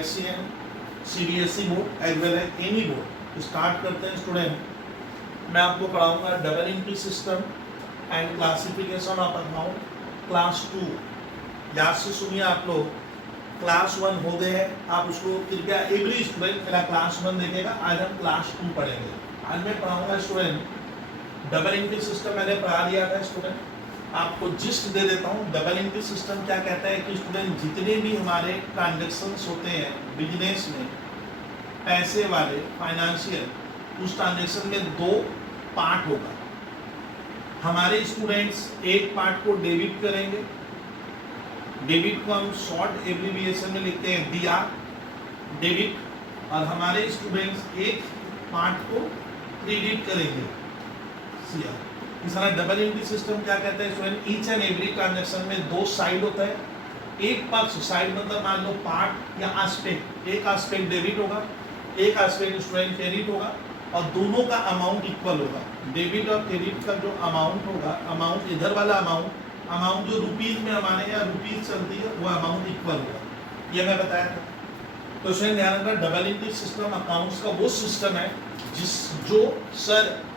ICN, CBSE board as well as any board. Start करते हैं student. मैं आपको पढ़ाऊंगा double entry system and classification of account class 2। याद से सुनिए आप लोग, क्लास 1 हो गए हैं, आप उसको कृपया एवरी स्टूडेंट मेरा क्लास 1 देखेगा। आज हम क्लास 2 पढ़ेंगे। आज मैं पढ़ाऊंगा स्टूडेंट डबल एंट्री सिस्टम। मैंने पढ़ा दिया था स्टूडेंट, आपको जिस्ट दे देता हूँ। डबल एंट्री सिस्टम क्या कहता है कि स्टूडेंट जितने भी हमारे ट्रांजेक्शन्स होते हैं बिजनेस में, पैसे वाले फाइनेंशियल, उस ट्रांजेक्शन में 2 पार्ट होगा। हमारे स्टूडेंट्स एक पार्ट को डेबिट करेंगे, डेबिट को हम शॉर्ट एब्रिविएशन में लिखते हैं दिया डेबिट, और हमारे स्टूडेंट्स एक पार्ट को क्रेडिट करेंगे सीआर। इस तरह डबल एंट्री सिस्टम क्या कहता है student, each and every transaction में 2 साइड होता है। एक पक्ष, साइड मतलब मान लो पार्ट या एस्पेक्ट, एक एस्पेक्ट डेबिट होगा, एक एस्पेक्ट स्टूडेंट क्रेडिट होगा, और दोनों का अमाउंट इक्वल होगा। डेबिट और क्रेडिट का जो अमाउंट होगा, अमाउंट इधर वाला अमाउंट जो रुपीज में हमारे यहाँ रुपीज चलती है, वो अमाउंट इक्वल होगा। ये मैं बताया था। तो स्टूडेंट ध्यान रखना, डबल एंट्री सिस्टम अकाउंट्स का वो सिस्टम है जो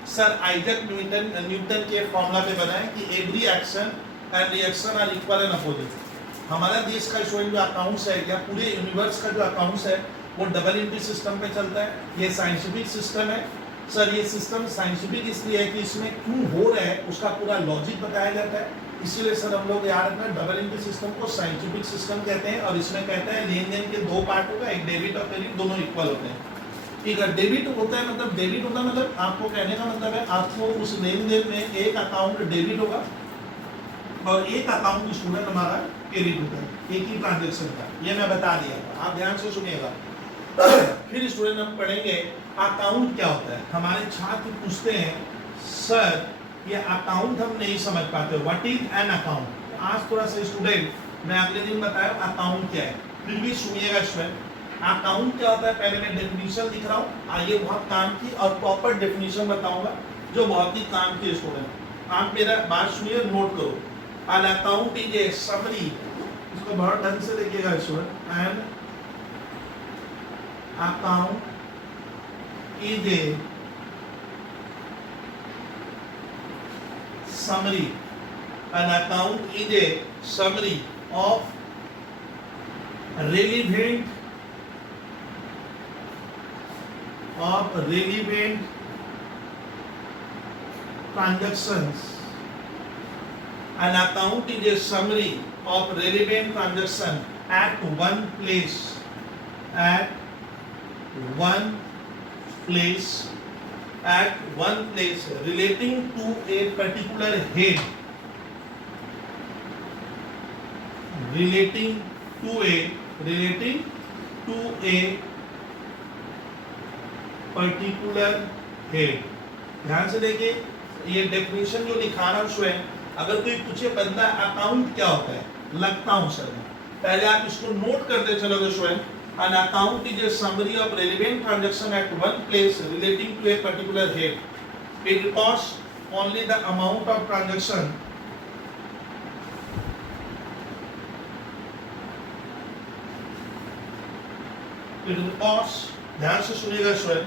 सर आइजैक न्यूटन के फॉर्मूला पे बना है कि every action and reaction are equal and opposite. हमारा देश का स्टूडेंट जो अकाउंट्स है या पूरे यूनिवर्स का जो अकाउंट्स है वो डबल एंट्री सिस्टम पे चलता है। ये साइंटिफिक सिस्टम है सर। ये सिस्टम साइंटिफिक इसलिए है कि इसमें क्यों हो रहा है उसका पूरा लॉजिक बताया जाता है। इसीलिए सर हम लोग याद रखना, डबल एंट्री सिस्टम को साइंटिफिक सिस्टम कहते हैं। और इसमें कहते हैं लेन देन के 2 पार्ट होगा, एक डेबिट और क्रेडिट, दोनों इक्वल होते हैं। ठीक है, डेबिट होता है मतलब, डेबिट होता है मतलब आपको कहने का मतलब है आपको उस लेन देन में एक अकाउंट डेबिट होगा और एक अकाउंट स्टूडेंट हमारा क्रेडिट होता है, एक ही ट्रांजेक्शन का। ये मैं बता दिया, आप ध्यान से सुनिएगा। फिर स्टूडेंट हम पढ़ेंगे अकाउंट क्या होता है। हमारे छात्र पूछते हैं सर ये अकाउंट हम नहीं समझ पाते, व्हाट इज एन अकाउंट। आज थोड़ा सा स्टूडेंट मैं अगले दिन बताया अकाउंट क्या है, फिर भी सुनिएगा स्टूडेंट। अकाउंट क्या होता है पहले मैं डेफिनेशन लिख रहा हूँ, आइए बहुत काम की और प्रॉपर डेफिनेशन बताऊंगा जो बहुत ही काम की स्टूडेंट। आप मेरा बात सुनिए, नोट करो। An account is a summary, इसको बहुत ढंग से देखिएगा student. An account is A summary. An account is a summary of relevant transactions. An account is a summary of relevant transaction at one place. At one place relating to a particular head, relating to a particular head। ध्यान से देखिए, ये definition जो लिखा रहा हूं स्वयं, अगर कोई पूछे बंदा अकाउंट क्या होता है, लगता हूं सर मैं, पहले आप इसको नोट करते चलोगे स्वयं। An account is a summary of relevant transaction at one place relating to a particular head. It records only the amount of transaction ध्यान से सुनिएगा स्वयं।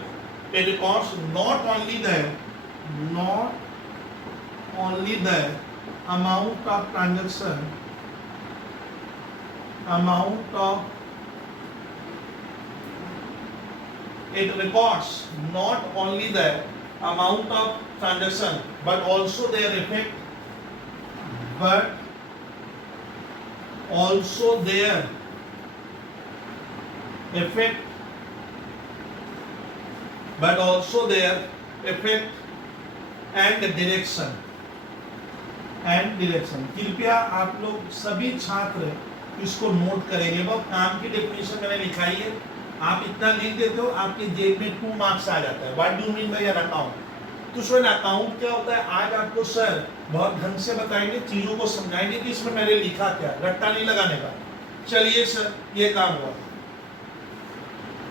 It records not only the amount of transaction, it records not only the amount of transaction but also their effect, and direction। कृपया आप लोग सभी छात्र इसको नोट करेंगे। बहुत काम की डेफिनेशन मैंने लिखाई है, आप इतना लिख देते हो आपके जेब में 2 मार्क्स आ जाता है। What do mean by an account. तो स्टूडेंट अकाउंट क्या होता है आज आपको सर बहुत ढंग से बताएंगे, चीजों को समझाएंगे कि इसमें मैंने लिखा क्या, रट्टा नहीं लगाने का। चलिए सर ये काम हुआ।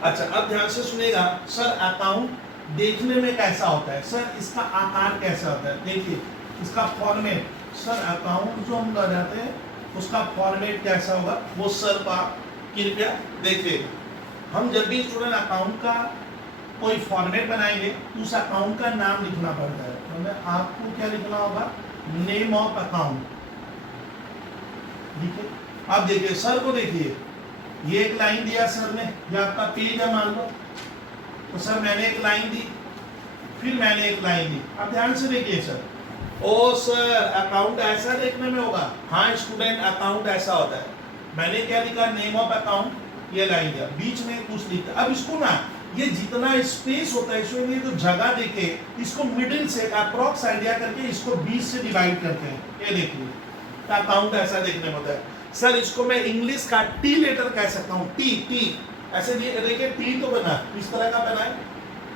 अच्छा अब ध्यान से सुनिएगा सर, अकाउंट देखने में कैसा होता है सर, इसका आकार कैसा होता है। देखिए इसका फॉर्मेट सर, अकाउंट जो हम लगाते हैं उसका फॉर्मेट कैसा होगा वो सर का कृपया देखिए। हम जब भी स्टूडेंट अकाउंट का कोई फॉर्मेट बनाएंगे तो उस अकाउंट का नाम लिखना पड़ता है। तो मैं आपको क्या लिखना होगा, नेम ऑफ अकाउंट। ठीक है, अब देखिए सर को, देखिए ये एक लाइन दिया सर ने, ये आपका पेज है मान लो, तो सर मैंने एक लाइन दी, फिर मैंने एक लाइन दी। अब ध्यान से देखिए सर, ओ सर अकाउंट ऐसा देखने में होगा, हाँ स्टूडेंट अकाउंट ऐसा होता है। मैंने क्या लिखा, नेम ऑफ अकाउंट, ये लाइन दिया, बीच में कुछ लिखा। अब इसको ना, ये जितना स्पेस होता है इसमें, ये जो जगह देके इसको मिडिल से अप्रॉक्स आइडिया करके इसको 20 से डिवाइड करते हैं। ये देखिए अकाउंट ऐसा देखने में होता है। सर इसको मैं इंग्लिश का टी लेटर कह सकता हूँ, टी ऐसे देखिए, टी तो बना इस तरह का बना है,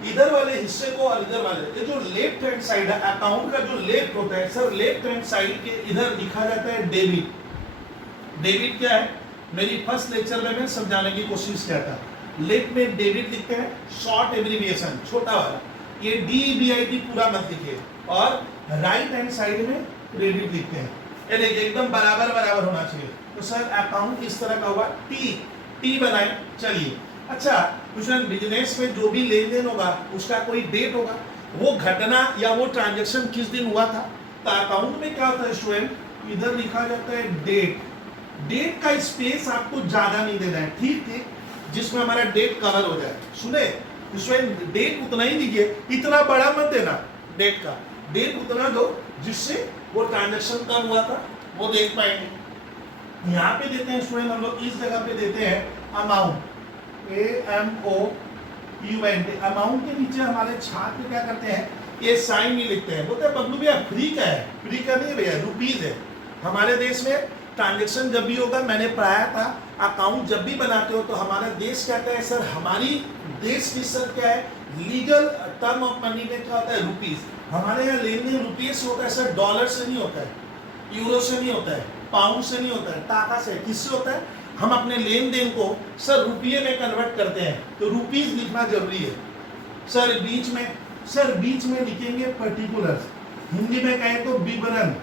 इधर वाले हिस्से को और इधर वाले, ये जो लेफ्ट हैंड साइड है अकाउंट का, जो लेफ्ट होता है सर, लेफ्ट हैंड साइड के इधर लिखा जाता है डेबिट। डेबिट क्या है, मेरी फर्स्ट लेक्चर में मैं समझाने की कोशिश किया था। लेफ्ट में डेबिट लिखते हैं, शॉर्ट एब्रिविएशन छोटा वाला, ये DEBIT पूरा मत लिखिए, और राइट हैंड साइड में क्रेडिट लिखते हैं। ये देखिए एकदम बराबर बराबर होना चाहिए। तो सर अकाउंट इस तरह का हुआ, टी बनाए। चलिए अच्छा, बिजनेस में जो भी लेन देन होगा उसका कोई डेट होगा, वो घटना या वो ट्रांजेक्शन किस दिन हुआ था। तो अकाउंट में क्या होता है स्टूडेंट, इधर लिखा जाता है डेट। डेट का स्पेस आपको ज्यादा नहीं देना है, ठीक, जिसमें हमारा डेट कवर हो जाए। सुने स्टूडेंट, डेट उतना ही दीजिए, इतना बड़ा मत देना डेट का, डेट उतना दो जिससे वो ट्रांजेक्शन कब हुआ था वो देख पाएंगे। यहाँ पे देते हैं स्टूडेंट हम लोग, इस जगह पे देते हैं अमाउंट, AMOUNT। अमाउंट के नीचे हमारे छात्र क्या करते हैं, ये साइन ही लिखते हैं, बोलते हैं बबलू भैया फ्री का है, फ्री का नहीं भैया रुपीज है। हमारे देश में ट्रांजेक्शन जब भी होगा, मैंने पढ़ाया था, अकाउंट जब भी बनाते हो तो हमारा देश कहता है सर, हमारी देश की सर क्या है, लीगल टर्म ऑफ मनी में क्या होता है, रुपीज। हमारे यहाँ लेन देन रुपये से होता है सर, डॉलर से नहीं होता है, यूरो से नहीं होता है, पाउंड से नहीं होता है, टाका से। किससे होता है, हम अपने लेन देन को सर रुपये में कन्वर्ट करते हैं, तो रुपीज लिखना जरूरी है। सर बीच में लिखेंगे पर्टिकुलर्स, हिंदी में कहें तो विवरण।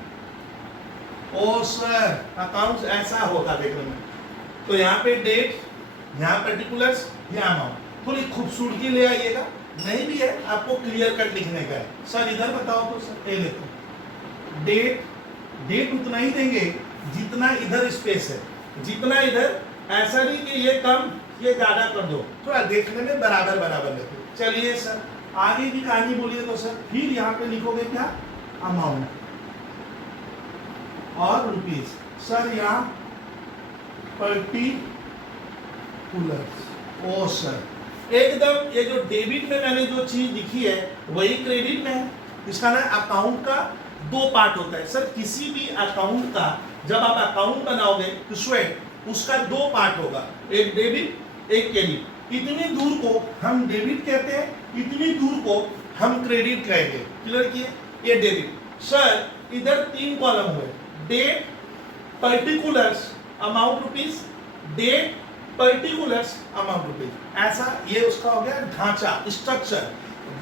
ओ सर अकाउंट ऐसा होगा देखने में, तो यहाँ पे डेट, यहाँ पर्टिकुलर्स, यहाँ अमाउंट। थोड़ी खूबसूरती ले आइएगा, नहीं भी है आपको क्लियर कट लिखने का है। सर इधर बताओ तो सर, ये देखो डेट उतना ही देंगे जितना इधर स्पेस है, जितना इधर, ऐसा नहीं कि ये कम ये ज्यादा कर दो, थोड़ा देखने में बराबर बराबर लिखो। चलिए सर आगे की कहानी बोलिए। तो सर फिर यहाँ पे लिखोगे क्या, अमाउंट और रुपीज। सर यहाँ पर्टिकुलर्स। ओ सर एकदम, ये जो डेबिट में मैंने जो चीज लिखी है वही क्रेडिट में है। इसका ना अकाउंट का दो पार्ट होता है सर, किसी भी अकाउंट का जब आप अकाउंट बनाओगे तो स्वेट उसका दो पार्ट होगा, एक डेबिट एक क्रेडिट। इतनी दूर को हम डेबिट कहते हैं, इतनी दूर को हम क्रेडिट कहेंगे। क्लियर किए, ये डेबिट। सर इधर तीन कॉलम हुए, date, particulars, amount rupees, date, particulars, amount rupees. ऐसा ये उसका हो गया ढांचा, स्ट्रक्चर,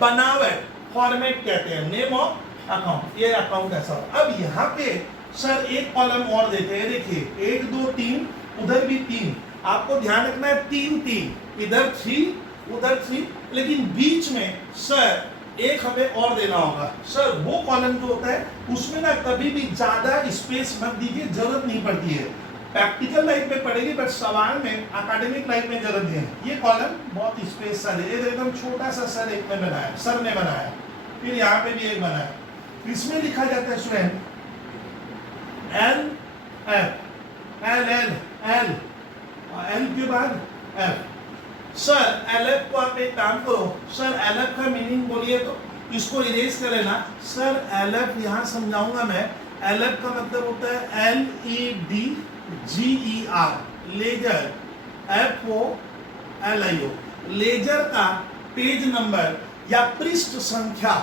बनावट, फॉर्मेट कहते हैं, नेम ऑफ अकाउंट। ये अकाउंट ऐसा हो। अब यहाँ पे सर एक कॉलम और देते हैं, देखिए 1 2 3, उधर भी 3। आपको ध्यान रखना है 3 3, इधर 3 उधर 3, लेकिन बीच में सर एक हमें और देना होगा। सर वो कॉलम जो होता है उसमें ना कभी भी ज्यादा स्पेस मत दीजिए, जरूरत नहीं पड़ती है। प्रैक्टिकल लाइफ में पड़ेगी बट सवाल में, एकेडमिक लाइफ में जरूरत नहीं है। ये कॉलम बहुत स्पेस सा दे, एकदम छोटा सा सर एक ने बनाया, सर ने बनाया, फिर यहाँ पे भी एक बनाया। इसमें लिखा जाता है student L F, L L L, L के बाद एफ। सर एल एफ को आप एक काम करो, सर एल एफ का मीनिंग बोलिए तो इसको इरेज कर लेना। सर एल एफ यहाँ समझाऊंगा मैं। एल एफ का मतलब होता है LEDGER, लेजर, FOLIO, लेजर का पेज नंबर या पृष्ठ संख्या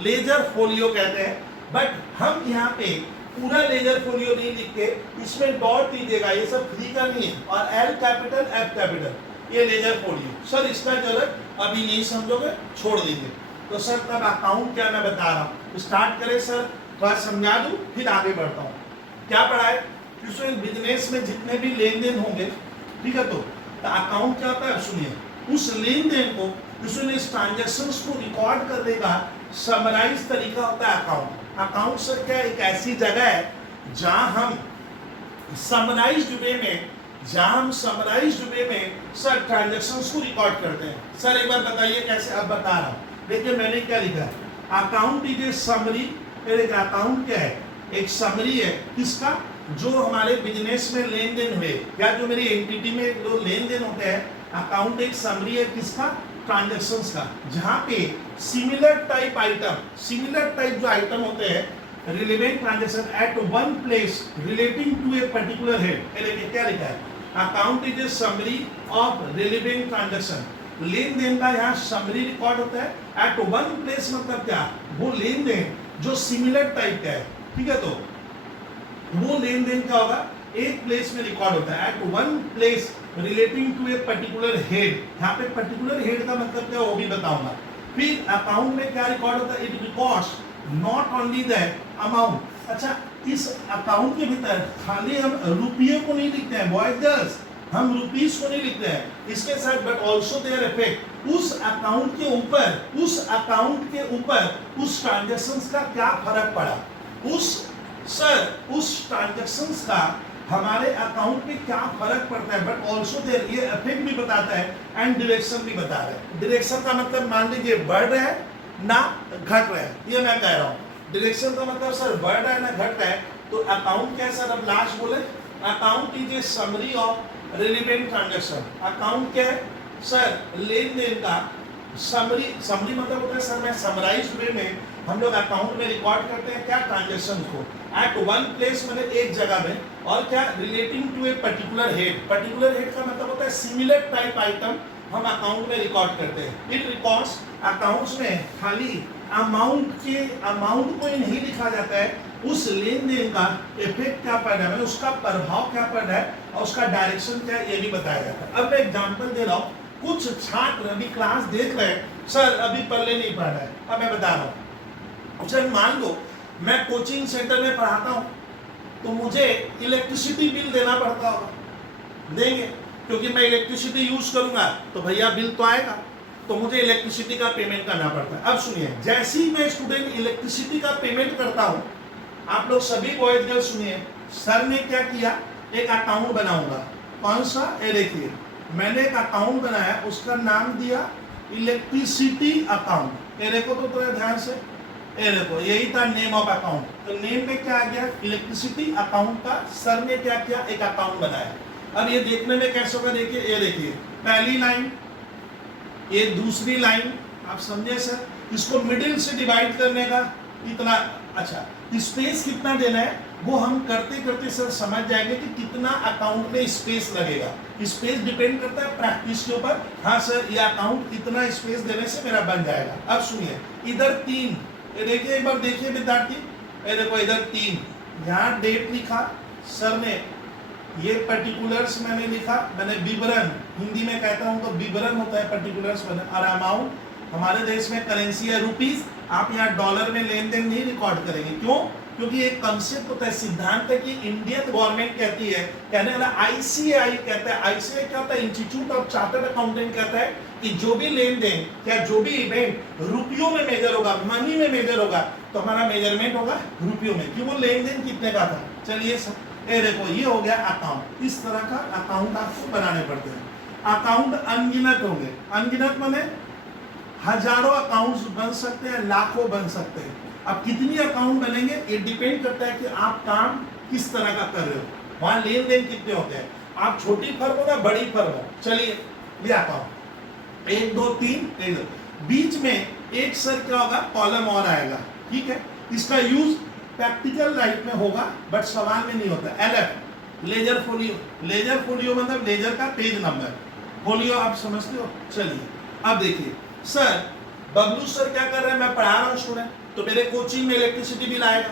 लेजर फोलियो कहते हैं। बट हम यहाँ पे पूरा लेजर फोलियो नहीं लिखते, इसमें डॉट दीजिएगा, ये सब फ्री का नहीं है। और L कैपिटल F कैपिटल, ये लेजर फोलियो। सर इसका जरूरत अभी नहीं समझोगे, छोड़ दीजिए। तो सर तब अकाउंट क्या मैं बता रहा हूँ, स्टार्ट करें सर, थोड़ा समझा दूँ फिर आगे बढ़ता हूँ। क्या पढ़ा है, बिजनेस में जितने भी लेन देन होंगे, ठीक है, तो तो अकाउंट क्या होता है, सुनिए, उस लेन देन को, इस ट्रांजेक्शन्स को रिकॉर्ड करने का समराइज तरीका होता है अकाउंट। अकाउंट सर क्या एक ऐसी जगह है जहां हम समराइज्ड वे में सर ट्रांजेक्शन्स को रिकॉर्ड करते हैं। सर एक बार बताइए कैसे, अब बता रहा हूं। देखिए मैंने क्या लिखा है, account is a summary. Account क्या है, एक समरी है किसका, जो हमारे बिजनेस में लेन देन हुए या जो मेरी एंटिटी में जो लेन देन होते हैं। अकाउंट एक समरी है किसका, ट्रांजेक्शन्स का, जहां पे सिमिलर टाइप जो आइटम होते हैं, relevant transaction at one place relating to a particular head. क्या लिखा है, account is a summary of relevant transaction. लेन देन का यहाँ समरी रिकॉर्ड होता है एट वन प्लेस, मतलब क्या, वो लेन देन जो सिमिलर टाइप का है, ठीक है, तो वो लेन देन क्या होगा, एक प्लेस में रिकॉर्ड होता है at one place relating to a particular head. यहाँ पे पर्टिकुलर हेड का मतलब क्या, वो भी बताऊंगा। फिर अकाउंट में क्या रिकॉर्ड होता है, it records not only the amount. अच्छा, इस अकाउंट के भीतर खाली हम रुपये को नहीं लिखते हैं बॉयज गर्ल्स, हम रुपीस को नहीं लिखते हैं, इसके साथ बट ऑल्सो देयर इफेक्ट, उस अकाउंट के ऊपर उस ट्रांजेक्शन्स का क्या फर्क पड़ा, उस ट्रांजेक्शन्स का हमारे अकाउंट में क्या फर्क पड़ता है, बट ऑल्सो देयर, ये इफेक्ट भी बताता है एंड डायरेक्शन भी बता रहा है। डायरेक्शन का मतलब मान लीजिए बढ़ रहा है ना घट रहा है, ये मैं कह रहा हूँ। डायरेक्शन का मतलब सर बढ़ रहा है ना घट रहा है, तो अकाउंट क्या है सर, अब लास्ट बोले, account is a summary of relevant transaction. Account क्या है सर, लेन देन का समरी मतलब होता है सर, मैं समराइज्ड वे में हम लोग अकाउंट में रिकॉर्ड करते हैं क्या, ट्रांजेक्शन को एट वन प्लेस, मतलब एक जगह में, और क्या, relating to a particular head. Particular head का मतलब होता है सिमिलर टाइप आइटम हम अकाउंट में रिकॉर्ड करते हैं। इट रिकॉर्ड्स, अकाउंट्स में खाली अमाउंट को ही नहीं लिखा जाता है, उस लेन देन का इफेक्ट क्या पड़ रहा है, उसका प्रभाव क्या पड़ रहा है और उसका डायरेक्शन क्या है, ये भी बताया जाता है। अब मैं एग्जांपल दे रहा हूँ, कुछ छात्र अभी क्लास देख रहे हैं, सर अभी पढ़ने नहीं पढ़ रहा है, अब मैं बता रहा हूँ। सर मान लो मैं कोचिंग सेंटर में पढ़ाता हूँ, तो मुझे इलेक्ट्रिसिटी बिल देना पड़ता होगा, देंगे, क्योंकि मैं इलेक्ट्रिसिटी यूज करूंगा तो भैया बिल तो आएगा, तो मुझे इलेक्ट्रिसिटी का पेमेंट करना पड़ता है। अब सुनिए, जैसे ही मैं स्टूडेंट इलेक्ट्रिसिटी का पेमेंट करता हूँ, आप लोग सभी बॉयज गर्ल्स सुनिए, सर ने क्या किया, एक अकाउंट बनाऊंगा, कौन सा, ये देखिए मैंने एक अकाउंट बनाया, उसका नाम दिया इलेक्ट्रिसिटी अकाउंट। ये देखो तो थोड़ा ध्यान से, ये देखो यही था नेम ऑफ अकाउंट, तो नेम में क्या आ गया, इलेक्ट्रिसिटी अकाउंट का सर ने क्या किया, एक अकाउंट बनाया। अब ये देखने में कैसे होगा, देखिए ये देखिए पहली लाइन, ये दूसरी लाइन, आप समझे सर, इसको मिडिल से डिवाइड करने का इतना, अच्छा स्पेस कितना देना है वो हम करते करते सर समझ जाएंगे कि कितना अकाउंट में स्पेस लगेगा। स्पेस डिपेंड करता है प्रैक्टिस के ऊपर। हाँ सर, ये अकाउंट इतना स्पेस देने से मेरा बन जाएगा। अब सुनिए, इधर 3, ये देखिए एक बार देखिए विद्यार्थी, ये देखो इधर 3, यहाँ डेट लिखा सर ने, ये पर्टिकुलर्स मैंने लिखा, मैंने विवरण, हिंदी में कहता हूँ तो विवरण होता है पर्टिकुलर्स बने, और अमाउंट, हमारे देश में करेंसी है रुपीस, आप यहाँ डॉलर में लेन देन नहीं रिकॉर्ड करेंगे, क्यों, क्योंकि एक कंसेप्ट होता है, सिद्धांत है कि इंडियन गवर्नमेंट कहती है, कहने वाला ICAI कहता है, ICAI क्या होता है, इंस्टीट्यूट ऑफ चार्टर्ड अकाउंटेंट कहता है कि जो भी लेन देन या जो भी इवेंट रुपयों में मेजर होगा, मनी में मेजर होगा, तो हमारा मेजरमेंट होगा रुपयों में, कि वो लेन देन कितने का था। चलिए सर, ये देखो ये हो गया अकाउंट, इस तरह का अकाउंट आपको बनाने पड़ते हैं। अकाउंट अनगिनत होंगे, अनगिनत माने हजारों अकाउंट्स बन सकते हैं, लाखों बन सकते हैं। अब कितनी अकाउंट बनेंगे ये डिपेंड करता है कि आप काम किस तरह का कर रहे हो, वहां लेन देन कितने होते हैं, आप छोटी फर्म हो ना बड़ी फर्म हो। चलिए ये अकाउंट 1 2 3, बीच में एक सर क्या होगा, कॉलम और आएगा, ठीक है। इसका यूज प्रैक्टिकल लाइफ में होगा बट सवाल में नहीं होता। LF ledger folio, ledger folio मतलब लेजर का पेज नंबर, फोलियो आप समझते हो। चलिए अब देखिए सर, बबलू सर क्या कर रहे हैं, मैं पढ़ा रहा हूँ स्टूडेंट, तो मेरे कोचिंग में इलेक्ट्रिसिटी बिल आएगा,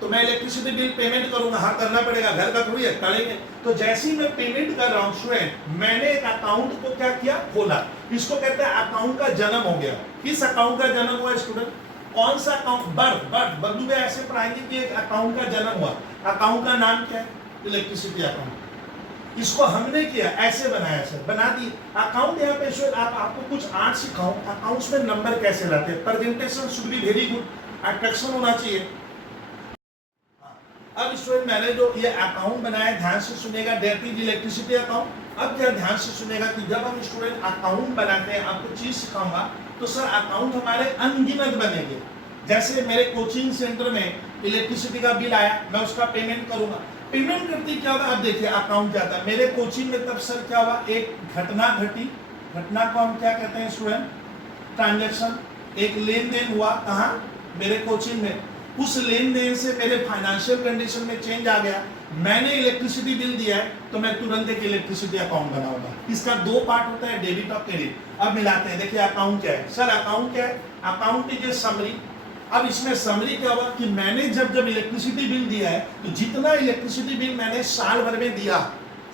तो मैं इलेक्ट्रिसिटी बिल पेमेंट करूंगा, हाँ करना पड़ेगा, घर का थोड़ी है, करेंगे। तो जैसे ही मैं पेमेंट कर रहा हूँ स्टूडेंट, मैंने एक अकाउंट को क्या किया, खोला, इसको कहते हैं अकाउंट का जन्म हो गया। किस अकाउंट का जन्म हुआ स्टूडेंट, कौन सा अकाउंट, बर्थ, बबलू भाई ऐसे पढ़ाएंगे कि एक अकाउंट का जन्म हुआ, अकाउंट का नाम क्या है, इलेक्ट्रिसिटी अकाउंट। इसको हमने किया, ऐसे बनाया सर, बना दिए अकाउंट। यहाँ पे सर आपको कुछ आर्ट सिखाऊं, अकाउंट्स में नंबर कैसे लाते हैं। Presentation should be very good, attraction होना चाहिए। अब स्टूडेंट मैंने जो ये अकाउंट बनाया, ध्यान से सुनेगा, डेट इज इलेक्ट्रिसिटी अकाउंट। अब क्या ध्यान से सुनेगा कि जब हम स्टूडेंट अकाउंट बनाते हैं, आपको चीज सिखाऊंगा, तो सर अकाउंट हमारे अनगिनत बनेंगे। जैसे मेरे कोचिंग सेंटर में इलेक्ट्रिसिटी का बिल आया, मैं उसका पेमेंट करूंगा। पेमेंट करते क्या होगा, अब देखिए अकाउंट क्या था मेरे कोचिंग में। तब सर क्या हुआ, एक घटना घटी, घटना को हम क्या कहते हैं स्टूडेंट, ट्रांजैक्शन। एक लेन देन हुआ, कहाँ, मेरे कोचिंग में। उस लेन देन से मेरे फाइनेंशियल कंडीशन में चेंज आ गया, मैंने इलेक्ट्रिसिटी बिल दिया है, तो मैं तुरंत एक इलेक्ट्रिसिटी अकाउंट बनाऊंगा। इसका दो पार्ट होता है, डेबिट और क्रेडिट। अब मिलाते हैं, देखिए अकाउंट क्या है सर, अकाउंट क्या है, अकाउंट इज समरी। अब इसमें समरी क्या हुआ कि मैंने जब जब इलेक्ट्रिसिटी बिल दिया है, तो जितना इलेक्ट्रिसिटी बिल मैंने साल भर में दिया,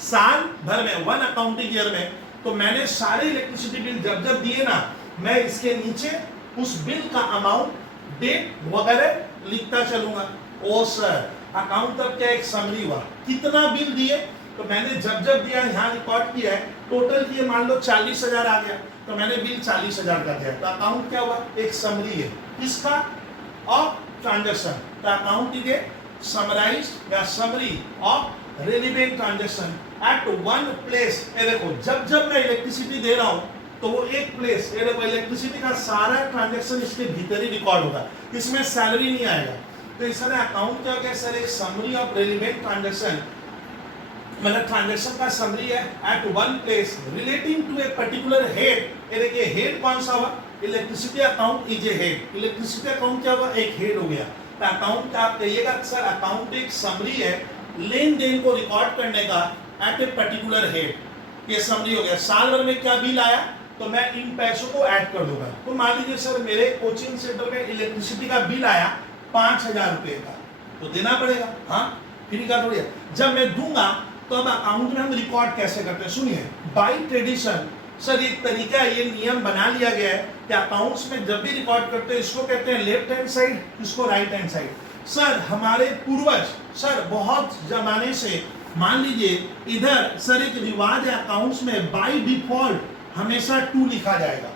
साल भर में, वन अकाउंटिंग ईयर में, तो मैंने सारे इलेक्ट्रिसिटी बिल जब जब दिए ना, मैं इसके नीचे उस बिल का अमाउंट, डेट वगैरह लिखता चलूंगा। ओ सर अकाउंट तब क्या एक समरी हुआ, कितना बिल दिए, तो मैंने जब जब दिया यहाँ रिकॉर्ड किया है, टोटल किए मान लो 40,000 आ गया, तो मैंने बिल 40,000 का दिया, तो अकाउंट क्या हुआ, एक समरी है किसका, ऑफ ट्रांजैक्शन। तो अकाउंट इज ए समराइज्ड या summary of relevant transaction at one place. ये देखो जब जब मैं इलेक्ट्रिसिटी दे रहा हूं, तो वो एक प्लेस, ये देखो इलेक्ट्रिसिटी का सारा ट्रांजैक्शन इसके भीतर ही रिकॉर्ड होगा, इसमें सैलरी नहीं आएगा। तो इस तरह अकाउंट क्या है सर, एक समरी ऑफ रेलेवेंट ट्रांजैक्शन, मतलब ट्रांजैक्शन का समरी है at one place relating to a particular head. ये देखिए हेड कौन सा हुआ, electricity account is a head. Electricity account क्या हुआ, एक हेड हो गया। तो अकाउंट आप कहिएगा सर अकाउंट एक समरी है लेन देन को रिकॉर्ड करने का एट ए पर्टिकुलर हेड। ये समरी हो गया। साल भर में क्या बिल आया, तो मैं इन पैसों को ऐड कर दूंगा। तो मान लीजिए सर मेरे कोचिंग सेंटर में इलेक्ट्रिसिटी का बिल आया 5,000 रुपए का, तो देना पड़ेगा, हाँ फ्री का थोड़ी है। जब मैं दूंगा तो अब अकाउंट में हम रिकॉर्ड कैसे करते हैं, सुनिए। बाय ट्रेडिशन सर एक तरीका है, ये नियम बना लिया गया है कि अकाउंट्स में जब भी रिकॉर्ड करते हैं, इसको कहते हैं लेफ्ट हैंड साइड, इसको राइट हैंड साइड। सर हमारे पूर्वज सर बहुत जमाने से, मान लीजिए इधर सर एक रिवाज है अकाउंट्स में, बाय डिफॉल्ट हमेशा 2 लिखा जाएगा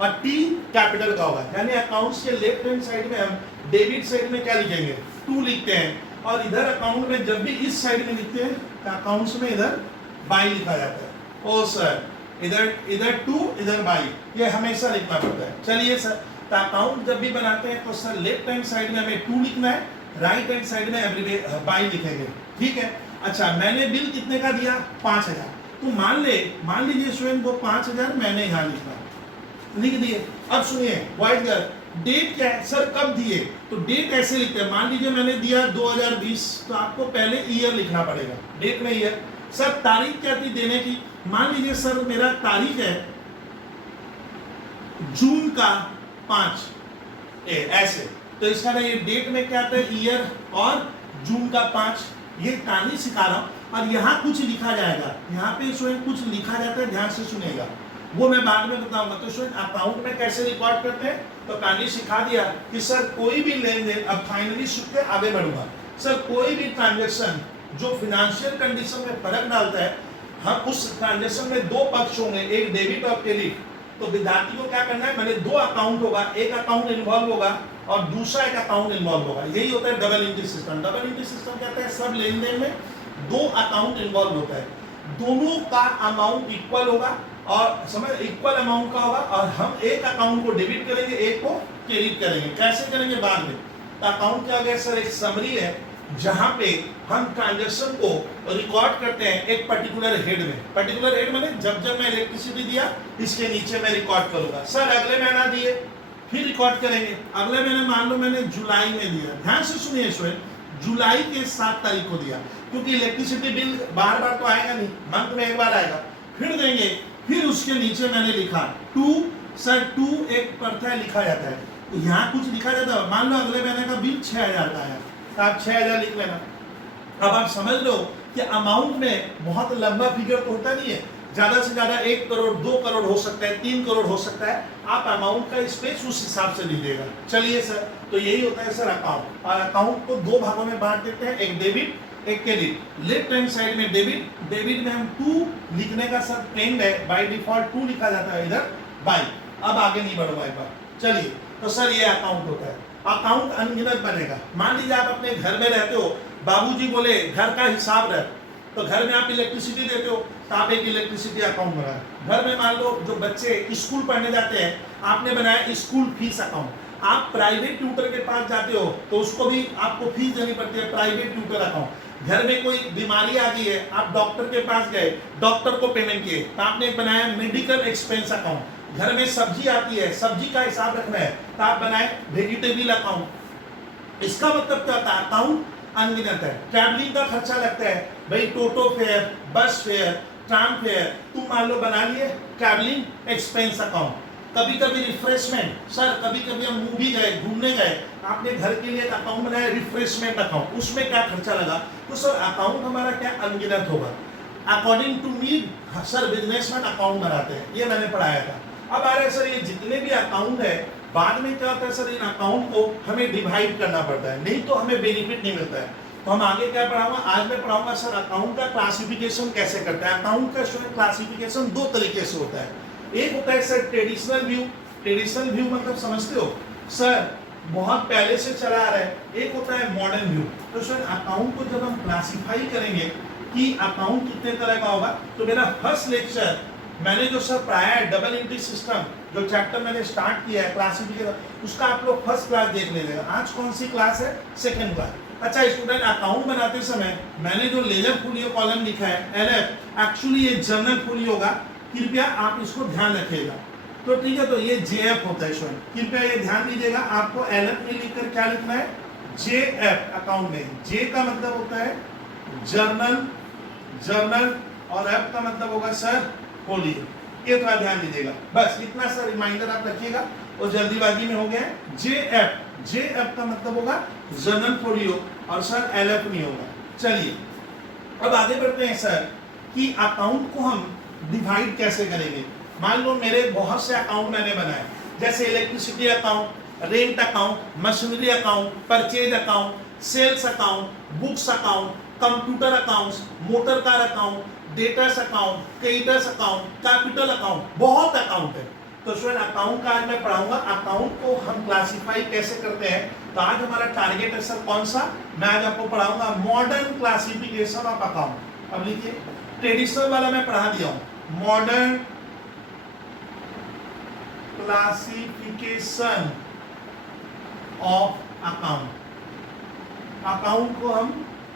और T कैपिटल का होगा, यानी अकाउंट्स के लेफ्ट हैंड साइड में हम डेबिट साइड में क्या लिखेंगे, 2 लिखते हैं, और इधर अकाउंट में जब भी इस साइड में लिखते हैं तो अकाउंट्स में इधर बाई लिखा जाता है। ओ सर इधर 2 इधर बाई, ये हमेशा लिखना पड़ता है। चलिए सर, तो अकाउंट जब भी बनाते हैं तो सर लेफ्ट हैंड साइड में हमें 2 लिखना है, राइट हैंड साइड में बाई लिखेंगे, ठीक है। अच्छा मैंने बिल कितने का दिया, 5,000, तो मान लीजिए स्वयं को 5,000 मैंने यहाँ लिख दिए। अब सुनिए वाइट गर्ल, डेट क्या है सर, कब दिए, तो डेट ऐसे लिखते हैं। मान लीजिए मैंने दिया 2020, तो आपको पहले ईयर लिखना पड़ेगा, डेट में ईयर। सर तारीख क्या थी देने की, मान लीजिए सर मेरा तारीख है जून का 5 ऐसे, तो इसका ना ये डेट में क्या आता है, ईयर और जून का 5। ये कहानी सिखा रहा हूं, और यहाँ कुछ लिखा जाएगा, यहाँ पे स्वयं कुछ लिखा जाता है, ध्यान से सुनेगा, वो मैं बाद में बताऊंगा। तो स्वयं अकाउंट में कैसे रिकॉर्ड करते हैं, तो कहानी सिखा दिया कि सर कोई भी लेन देन, अब फाइनली सुन के आगे बढ़ूंगा। सर कोई भी ट्रांजेक्शन जो फिनेंशियल कंडीशन में फर्क डालता है, हम उस ट्रांजेक्शन में 2 पक्ष होंगे, एक डेबिट और क्रेडिट। तो विद्यार्थी को क्या करना है, मैंने 2 अकाउंट होगा, एक अकाउंट इन्वॉल्व होगा और दूसरा एक अकाउंट इन्वॉल्व होगा। यही होता है double entry system. Double entry system कहता है सब लेन देन में 2 अकाउंट इन्वॉल्व होता है, दोनों का अमाउंट इक्वल होगा, और समझ इक्वल अमाउंट का होगा, और हम एक अकाउंट को डेबिट करेंगे, एक को क्रेडिट करेंगे। कैसे करेंगे बाद में। तो अकाउंट क्या गया सर, एक समरी है जहां पे हम ट्रांजैक्शन को रिकॉर्ड करते हैं एक पर्टिकुलर हेड में। पर्टिकुलर हेड माने जब जब मैं इलेक्ट्रिसिटी दिया, इसके नीचे मैं रिकॉर्ड करूंगा। सर अगले महीना दिए, फिर रिकॉर्ड करेंगे। अगले महीने मान लो मैंने जुलाई में दिया, ध्यान से सुनिए स्वयं, जुलाई के 7 तारीख को दिया, क्योंकि इलेक्ट्रिसिटी बिल बार बार तो आएगा नहीं, मंथ में एक बार आएगा, फिर देंगे। फिर उसके नीचे मैंने लिखा 2, सर 2 एक प्रथा लिखा जाता है, तो यहाँ कुछ लिखा जाता है। मान लो अगले महीने का बिल 6,000 का आया, तो आप 6,000 लिख लेना। अब आप समझ लो कि अमाउंट में बहुत लंबा फिगर तो होता नहीं है, ज्यादा से ज्यादा 1 करोड़ 2 करोड़ हो सकता है, 3 करोड़ हो सकता है। आप अमाउंट का स्पेस उस हिसाब से लीजिएगा। चलिए सर, तो यही होता है सर अकाउंट। और अकाउंट को 2 भागों में बांट देते हैं, एक डेबिट एक क्रेडिट। लेफ्ट हैंड साइड में डेबिट, डेबिट में हम 2 लिखने का सर ट्रेंड है, बाय डिफॉल्ट 2 लिखा जाता है इधर बाय। अब आगे नहीं बढ़ो भाई बात, चलिए। तो सर ये अकाउंट होता है, अकाउंट अनगिनत बनेगा। मान लीजिए आप अपने घर में रहते हो, बाबूजी बोले घर का हिसाब रख, तो घर में आप इलेक्ट्रिसिटी देते हो तो आप एक इलेक्ट्रिसिटी अकाउंट बनाए। घर में मान लो जो बच्चे स्कूल पढ़ने जाते हैं, आपने बनाया स्कूल फीस अकाउंट। आप प्राइवेट ट्यूटर के पास जाते हो तो उसको भी आपको फीस देनी पड़ती है, प्राइवेट ट्यूटर अकाउंट। घर में कोई बीमारी आ गई है, आप डॉक्टर के पास गए, डॉक्टर को पेमेंट किए, तो आपने बनाया मेडिकल एक्सपेंस अकाउंट। घर में सब्जी आती है, सब्जी का हिसाब रखना है, तो आप बनाए वेजिटेबल अकाउंट। इसका मतलब क्या होता है, अकाउंट अनगिनत है। ट्रैवलिंग का खर्चा लगता है भाई, toto fare, bus fare, tram fare, तुम मान लो बना लिए ट्रैवलिंग एक्सपेंस अकाउंट। कभी कभी रिफ्रेशमेंट, सर कभी कभी हम मूवी गए, घूमने गए, आपने घर के लिए एक अकाउंट बनाया रिफ्रेशमेंट अकाउंट, उसमें क्या खर्चा लगा, तो सर अकाउंट हमारा क्या अनगिनत होगा। According to need sir businessman account बनाते हैं, ये मैंने पढ़ाया था। अब आ रहा है सर ये जितने भी अकाउंट है, बाद में क्या होता है सर, इन अकाउंट को हमें डिवाइड करना पड़ता है, नहीं तो हमें बेनिफिट नहीं मिलता है। तो हम आगे क्या पढ़ाऊंगा, आज मैं पढ़ाऊंगा सर अकाउंट का क्लासिफिकेशन कैसे करते हैं। अकाउंट का क्लासिफिकेशन 2 तरीके से होता है। एक होता है sir traditional view, traditional view मतलब समझते हो सर, बहुत पहले से चला आ रहा है। एक होता है मॉडर्न व्यू। तो सर अकाउंट को जब हम क्लासिफाई करेंगे कि अकाउंट कितने तरह का होगा, तो मेरा फर्स्ट लेक्चर मैंने जो सर पढ़ाया है डबल एंट्री सिस्टम, जो चैप्टर मैंने स्टार्ट किया है क्लासिफिकेशन, उसका आप लोग फर्स्ट क्लास देख लेंगे। आज कौन सी क्लास है, सेकंड क्लास। अच्छा स्टूडेंट, अकाउंट बनाते समय मैंने जो लेजर फोलियो कॉलम लिखा है LF, एक्चुअली ये जर्नल फोलियो होगा, कृपया आप इसको ध्यान रखिएगा। तो ठीक है, तो ये JF होता है स्टूडेंट, कृपया ये ध्यान दीजिएगा। आपको LF में लिखकर क्या लिखना है, JF अकाउंट में। J का मतलब होता है जर्नल, जर्नल, और F का मतलब होगा सर फोलियो। ये थोड़ा ध्यान दीजिएगा, बस इतना सा रिमाइंडर आप रखिएगा, और जल्दीबाजी में हो गया। JF, JF का मतलब होगा जर्नल फोलियो, और सर LF नहीं होगा। चलिए अब आगे बढ़ते हैं सर कि अकाउंट को हम डिवाइड कैसे करेंगे। मान लो मेरे बहुत से अकाउंट मैंने बनाए, जैसे electricity account, rent account, machinery account, purchase account, sales account, books account, computer accounts, motor car account, debtors account, creditors account, capital account, बहुत अकाउंट है। तो स्टूडेंट अकाउंट का आज मैं पढ़ाऊंगा, अकाउंट को हम क्लासिफाई कैसे करते हैं। तो आज हमारा टारगेट है सर कौन सा, मैं आज आपको पढ़ाऊंगा मॉडर्न क्लासिफिकेशन ऑफ अकाउंट। अब लिखिए, ट्रेडिशनल वाला मैं पढ़ा दिया हूं, modern classification of account. Account को हम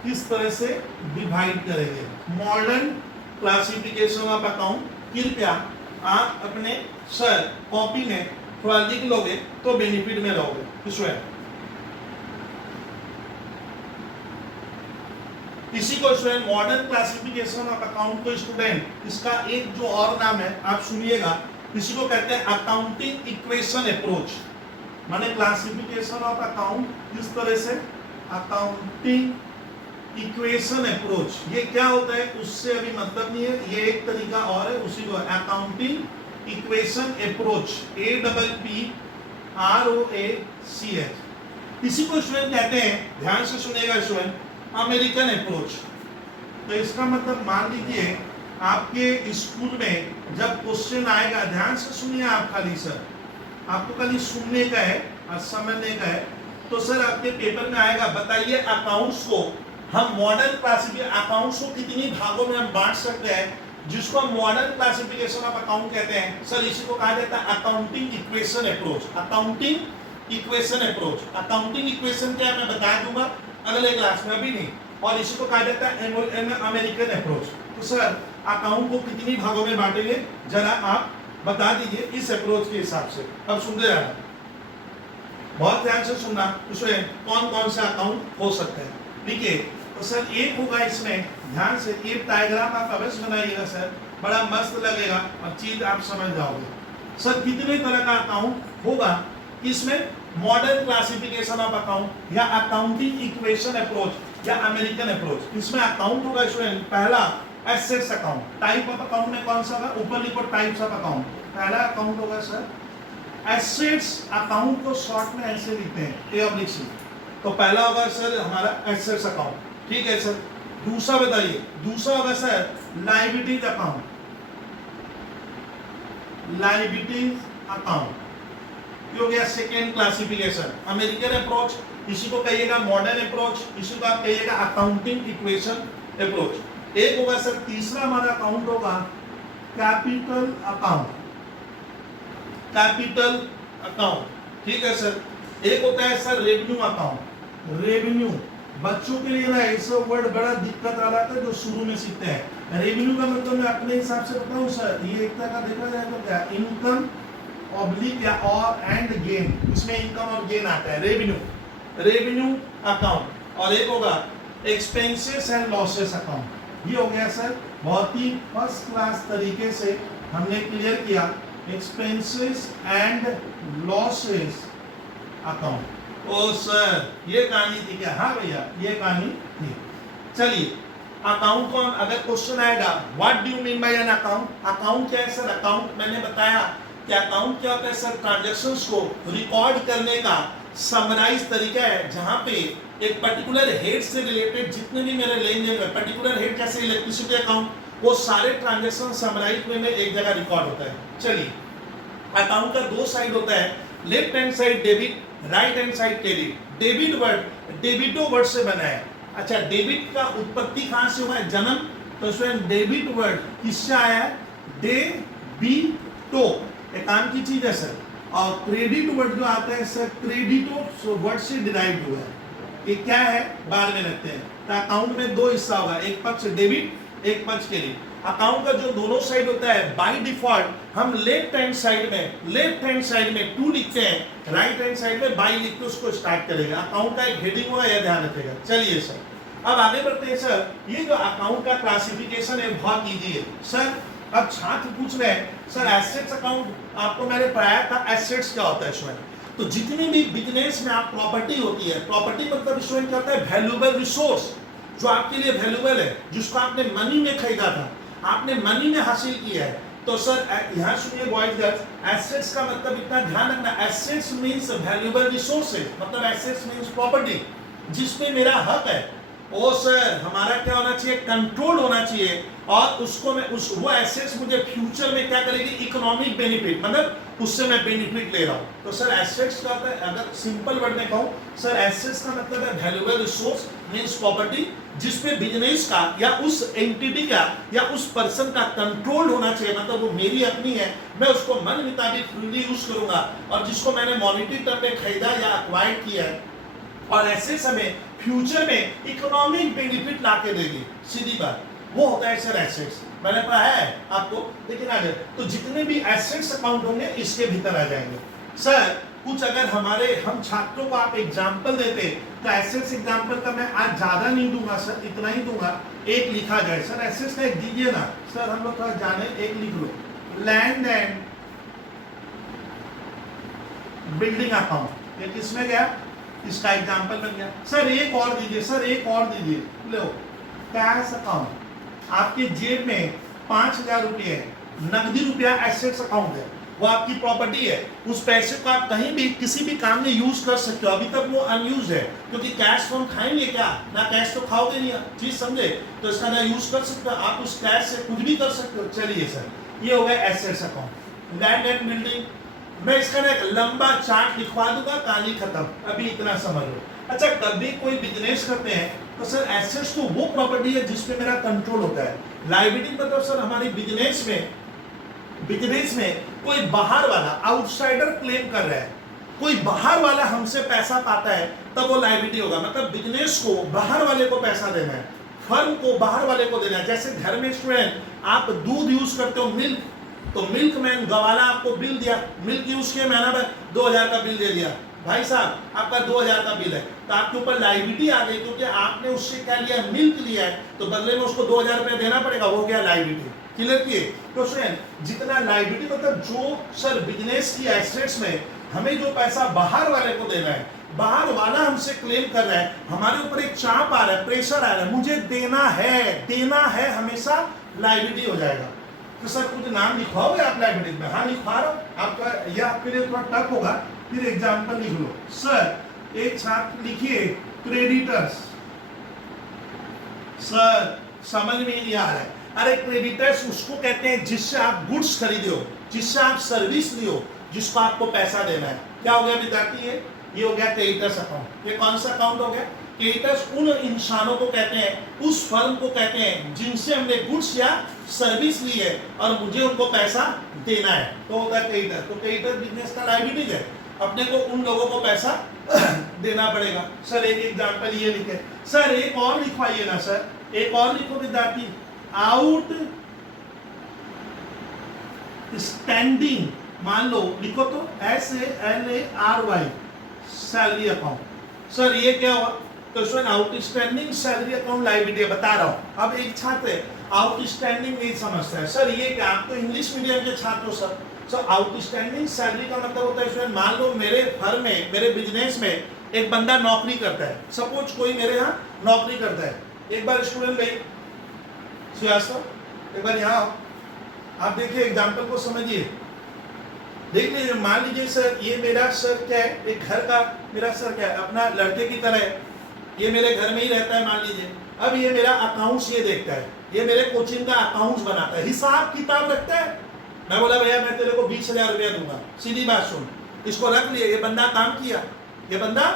किस तरह से डिवाइड करेंगे, मॉडर्न क्लासिफिकेशन ऑफ अकाउंट। कृपया आप अपने सर कॉपी में थोड़ा लिख लोगे तो बेनिफिट में रहोगे। इसी को student modern classification of account को स्टूडेंट इसका एक जो और नाम है आप सुनिएगा, इसी को कहते हैं अकाउंटिंग इक्वेशन अप्रोच। माने क्लासिफिकेशन ऑफ अकाउंट किस तरह से, अकाउंटिंग इक्वेशन अप्रोच। ये क्या होता है उससे अभी मतलब नहीं है, ये एक तरीका और है, उसी को अकाउंटिंग इक्वेशन अप्रोच, APPROACH। इसी को स्टूडेंट कहते हैं, ध्यान से सुनिएगा स्टूडेंट, अमेरिकन अप्रोच। तो इसका मतलब मान लीजिए आपके स्कूल में जब क्वेश्चन आएगा, ध्यान से सुनिए आप, खाली सर आपको खाली सुनने का है और समझने का है। तो सर आपके पेपर में आएगा, बताइए अकाउंट्स को हम मॉडर्न क्लासिफिकेशन, अकाउंट्स को कितनी भागों में हम बांट सकते हैं, जिसको हम मॉडर्न क्लासिफिकेशन ऑफ अकाउंट कहते हैं। सर इसी को कहा जाता है accounting equation approach. Accounting equation approach, accounting equation क्या है मैं बता दूंगा अगले क्लास में, अभी नहीं। और इसी को कहा जाता है अमेरिकन अप्रोच। तो सर अकाउंट को कितनी भागों में बांटेंगे जरा आप बता दीजिए इस अप्रोच के हिसाब से। अब सुनते रहना, बहुत ध्यान से सुनना, उसमें कौन कौन से अकाउंट हो सकते हैं। ठीक है, तो सर एक होगा इसमें, ध्यान से ये डायग्राम आप अवश्य बनाइएगा सर, बड़ा मस्त लगेगा और चीज आप समझ जाओगे। सर कितने तरह का अकाउंट होगा इसमें, मॉडर्न क्लासिफिकेशन ऑफ अकाउंट या अकाउंटिंग इक्वेशन अप्रोच या अमेरिकन अप्रोच। इसमें अकाउंट होगा स्टूडेंट, पहला assets account. Type of account में कौन सा होगा, ऊपर लिखो टाइप्स ऑफ अकाउंट। पहला अकाउंट होगा सर एसेट्स अकाउंट, को शॉर्ट में ऐसे लिखते हैं A/C। तो पहला होगा सर हमारा एसेट्स अकाउंट, ठीक है सर। दूसरा बताइए, दूसरा होगा sir liabilities account, liabilities account हो गया सेकेंड क्लासिफिकेशन। अमेरिकन अप्रोच, इसी को कहिएगा मॉडर्न अप्रोच, इसी को आप कहिएगा अकाउंटिंग इक्वेशन अप्रोच। एक होगा सर तीसरा हमारा अकाउंट होगा कैपिटल अकाउंट, कैपिटल अकाउंट, ठीक है सर। एक होता है सर रेवेन्यू अकाउंट, रेवेन्यू बच्चों के लिए ना ऐसा वर्ड बड़ा दिक्कत आ रहा था जो शुरू में सीखते हैं। रेवेन्यू का मतलब मैं अपने हिसाब से बताऊं सर, ये एक तरह का देखा जाए तो क्या इनकम ऑब्लिक या और एंड गेन, इसमें इनकम और गेन आता है रेवेन्यू, रेवेन्यू अकाउंट। और एक होगा एक्सपेंसेस एंड लॉसेस अकाउंट, ये हो गया सर बहुत ही फर्स्ट क्लास तरीके से हमने क्लियर किया एक्सपेंसेस एंड लॉसेस अकाउंट। ओ सर ये कहानी थी क्या? हाँ भैया ये कहानी थी। चलिए अकाउंट कौन, अगर क्वेश्चन आएगा what do you mean by an account, account क्या है सर? अकाउंट मैंने बताया कि अकाउंट क्या होता है सर, ट्रांजैक्शंस को रिकॉर्ड करने का समराइज तरीका है, जहां पे एक पर्टिकुलर हेड से रिलेटेड जितने भी मेरे लेन देन में, पर्टिकुलर हेड जैसे इलेक्ट्रिसिटी अकाउंट, वो सारे ट्रांजैक्शन समराइज में एक जगह रिकॉर्ड होता है। चलिए अकाउंट का दो साइड होता है, left hand side debit, right hand side credit. Debit word डेबिटो word से बना है। अच्छा डेबिट का उत्पत्ति कहां से हुआ है? जन्म। तो स्टूडेंट डेबिट वर्ड किससे आया है? डेबिटो, एक काम की चीज है सर। और क्रेडिट वर्ड जो आता है सर क्रेडिटो वर्ड से डिराइव हुआ है। ये क्या है बाद में रखते हैं। तो अकाउंट में दो हिस्सा होगा, एक पक्ष डेबिट, एक पक्ष क्रेडिट। अकाउंट का जो दोनों साइड होता है बाय डिफॉल्ट हम लेफ्ट हैंड साइड में टू लिखते हैं, राइट हैंड साइड में बाय लिख के उसको स्टार्ट करेगा। अकाउंट का एक हेडिंग होगा, यह ध्यान रखेगा। चलिए सर अब आगे बढ़ते हैं सर। ये जो अकाउंट का क्लासिफिकेशन है बहुत इजी है सर। अब छात्र पूछ रहे हैं सर एसेट्स अकाउंट, आपको मैंने पढ़ाया था एसेट्स क्या होता है इसमें। तो जितनी भी बिजनेस में आप प्रॉपर्टी होती है, प्रॉपर्टी मतलब इसमें क्या होता है? वैल्यूएबल रिसोर्स, जो आपके लिए वैल्यूएबल है, जिसको आपने मनी में खरीदा था, आपने मनी में हासिल किया है। तो सर यहाँ सुनिए बॉयज गर्ल्स, एसेट्स का मतलब इतना ध्यान रखना, एसेट्स मींस वैल्यूएबल रिसोर्सेज, मतलब एसेट्स मींस प्रॉपर्टी जिसपे मेरा हक है। ओ सर हमारा क्या होना चाहिए? कंट्रोल होना चाहिए। और उसको मैं वो एसेट्स मुझे फ्यूचर में क्या करेगी? इकोनॉमिक बेनिफिट, मतलब उससे मैं बेनिफिट ले रहा हूँ। तो सर एसेट्स का होता है, अगर सिंपल वर्ड में कहूँ सर एसेट्स का मतलब है वैल्यूएबल रिसोर्स मींस प्रॉपर्टी जिसपे बिजनेस का या उस एंटिटी का या उस पर्सन का कंट्रोल होना चाहिए, मतलब वो मेरी अपनी है, मैं उसको मन मुताबिक फ्रीली यूज करूंगा, और जिसको मैंने मॉनिटरी टर्म में खरीदा या एक्वायर किया है, और ऐसे समय फ्यूचर में इकोनॉमिक बेनिफिट लाके देगी। सीधी बात, वो होता है सर एसेट्स। मैंने पढ़ा है आपको, लेकिन आ जाए तो जितने भी एसेट्स अकाउंट होंगे इसके भीतर आ जाएंगे। सर कुछ अगर हमारे हम छात्रों को आप एग्जाम्पल देते तो एसेट्स एग्जाम्पल का मैं आज ज्यादा नहीं दूंगा सर, इतना ही दूंगा, एक लिखा जाए। सर एसेट्स का एक दीजिए ना सर, हम लोग थोड़ा जाने, एक लिख लो लैंड एंड बिल्डिंग अकाउंट। ये किसमें गया? इसका एग्जाम्पल बन गया। सर एक और दीजिए, सर एक और दीजिए, लो कैश अकाउंट, आपके जेब में 5,000 रुपये है, नकदी रुपया एसेट्स अकाउंट है, वो आपकी प्रॉपर्टी है। उस पैसे को आप कहीं भी किसी भी काम में यूज कर सकते हो। अभी तक वो अनयूज है, क्योंकि कैश तो हम खाएंगे क्या ना, कैश तो खाओगे नहीं, चीज समझे, तो इसका ना यूज कर सकते हो आप, उस कैश से कुछ भी कर सकते हो। चलिए सर ये हो गया assets account. Land and building, मैं इसका ना एक लंबा चार्ट लिखवा दूंगा, कहानी खत्म, अभी इतना समझ लो। अच्छा कभी कोई बिजनेस करते हैं तो सर एसेट्स तो वो प्रॉपर्टी है जिसपे मेरा कंट्रोल होता है। लायबिलिटी मतलब सर हमारी बिजनेस में कोई बाहर वाला आउटसाइडर क्लेम कर रहा है, कोई बाहर वाला हमसे पैसा पाता है, तब वो लायबिलिटी होगा। मतलब बिजनेस को बाहर वाले को पैसा देना है, फर्म को बाहर वाले को देना है। जैसे घर में स्टूडेंट आप दूध यूज करते हो, मिल्क, तो मिल्क मैन गवाला आपको बिल दिया, मिल्क यूज किया, महीना भर 2,000 का बिल दे दिया, भाई साहब आपका 2,000 का बिल है, तो आपके ऊपर लायबिलिटी आ गई, क्योंकि आपने उससे क्या लिया? मिल्क लिया है, तो बदले में उसको 2,000 रुपये देना पड़ेगा, वो गया लायबिलिटी। क्लियर किए? तो स्टूडेंट जितना लायबिलिटी मतलब जो सर बिजनेस की एसेट्स में हमें जो पैसा बाहर वाले को देना है, बाहर वाला हमसे क्लेम कर रहा है, हमारे ऊपर एक चाप आ रहा है, प्रेशर आ रहा है, मुझे देना है, हमेशा लायबिलिटी हो जाएगा। तो सर कुछ नाम लिखवाओगे आप लायबिलिटी में? हाँ लिखवा रहा हूँ, आपका यह आपके लिए थोड़ा टफ होगा, फिर एग्जाम्पल लिख लो। सर एक छात्र लिखिए क्रेडिटर्स, सर समझ में नहीं आ रहा है। अरे क्रेडिटर्स उसको कहते हैं जिससे आप गुड्स खरीदे हो, जिससे आप सर्विस ली हो, जिसको आपको पैसा देना है। क्या हो गया विद्यार्थी? ये हो गया क्रेडिटर्स अकाउंट। ये कौन सा अकाउंट हो गया? क्रेडिटर्स उन इंसानों को कहते हैं, उस फर्म को कहते हैं जिनसे हमने गुड्स या सर्विस ली है और मुझे उनको पैसा देना है, तो होता है क्रेडिटर। तो क्रेडिटर बिजनेस का लायबिलिटी है, अपने को उन लोगों को पैसा देना पड़ेगा। सर एक एग्जांपल ये लिखे। सर एक और लिखवाइए ना सर, एक और लिखो विद्यार्थी। आउट स्टैंडिंग, मान लो लिखो तो SALARY सैलरी अकाउंट। सर ये क्या हुआ? तो इसमें आउटस्टैंडिंग सैलरी अकाउंट लायबिलिटी बता रहा हूं। अब एक छात्र आउटस्टैंडिंग नहीं समझता है, सर ये क्या? आप तो इंग्लिश मीडियम के छात्र हो सर। सो आउटस्टैंडिंग सैलरी का मतलब होता है इसमें, मान लो मेरे फर्म में, मेरे बिजनेस में एक बंदा नौकरी करता है। सपोज कोई मेरे यहाँ नौकरी करता है। एक बार स्टूडेंट भाई श्रीवास्तव, एक बार यहाँ आओ, आप देखिए एग्जाम्पल को समझिए। देख लीजिए, मान लीजिए सर ये मेरा सर क्या है, एक घर का मेरा सर क्या है, अपना लड़के की तरह है, ये मेरे घर में ही रहता है मान लीजिए। अब ये मेरा अकाउंट्स ये देखता है, ये मेरे कोचिंग का अकाउंट्स बनाता है, हिसाब किताब रखता है। मैं बोला भैया मैं तेरे को 20,000 रुपया दूंगा, सीधी बात सुन, इसको रख लिए। ये बंदा काम किया, ये बंदा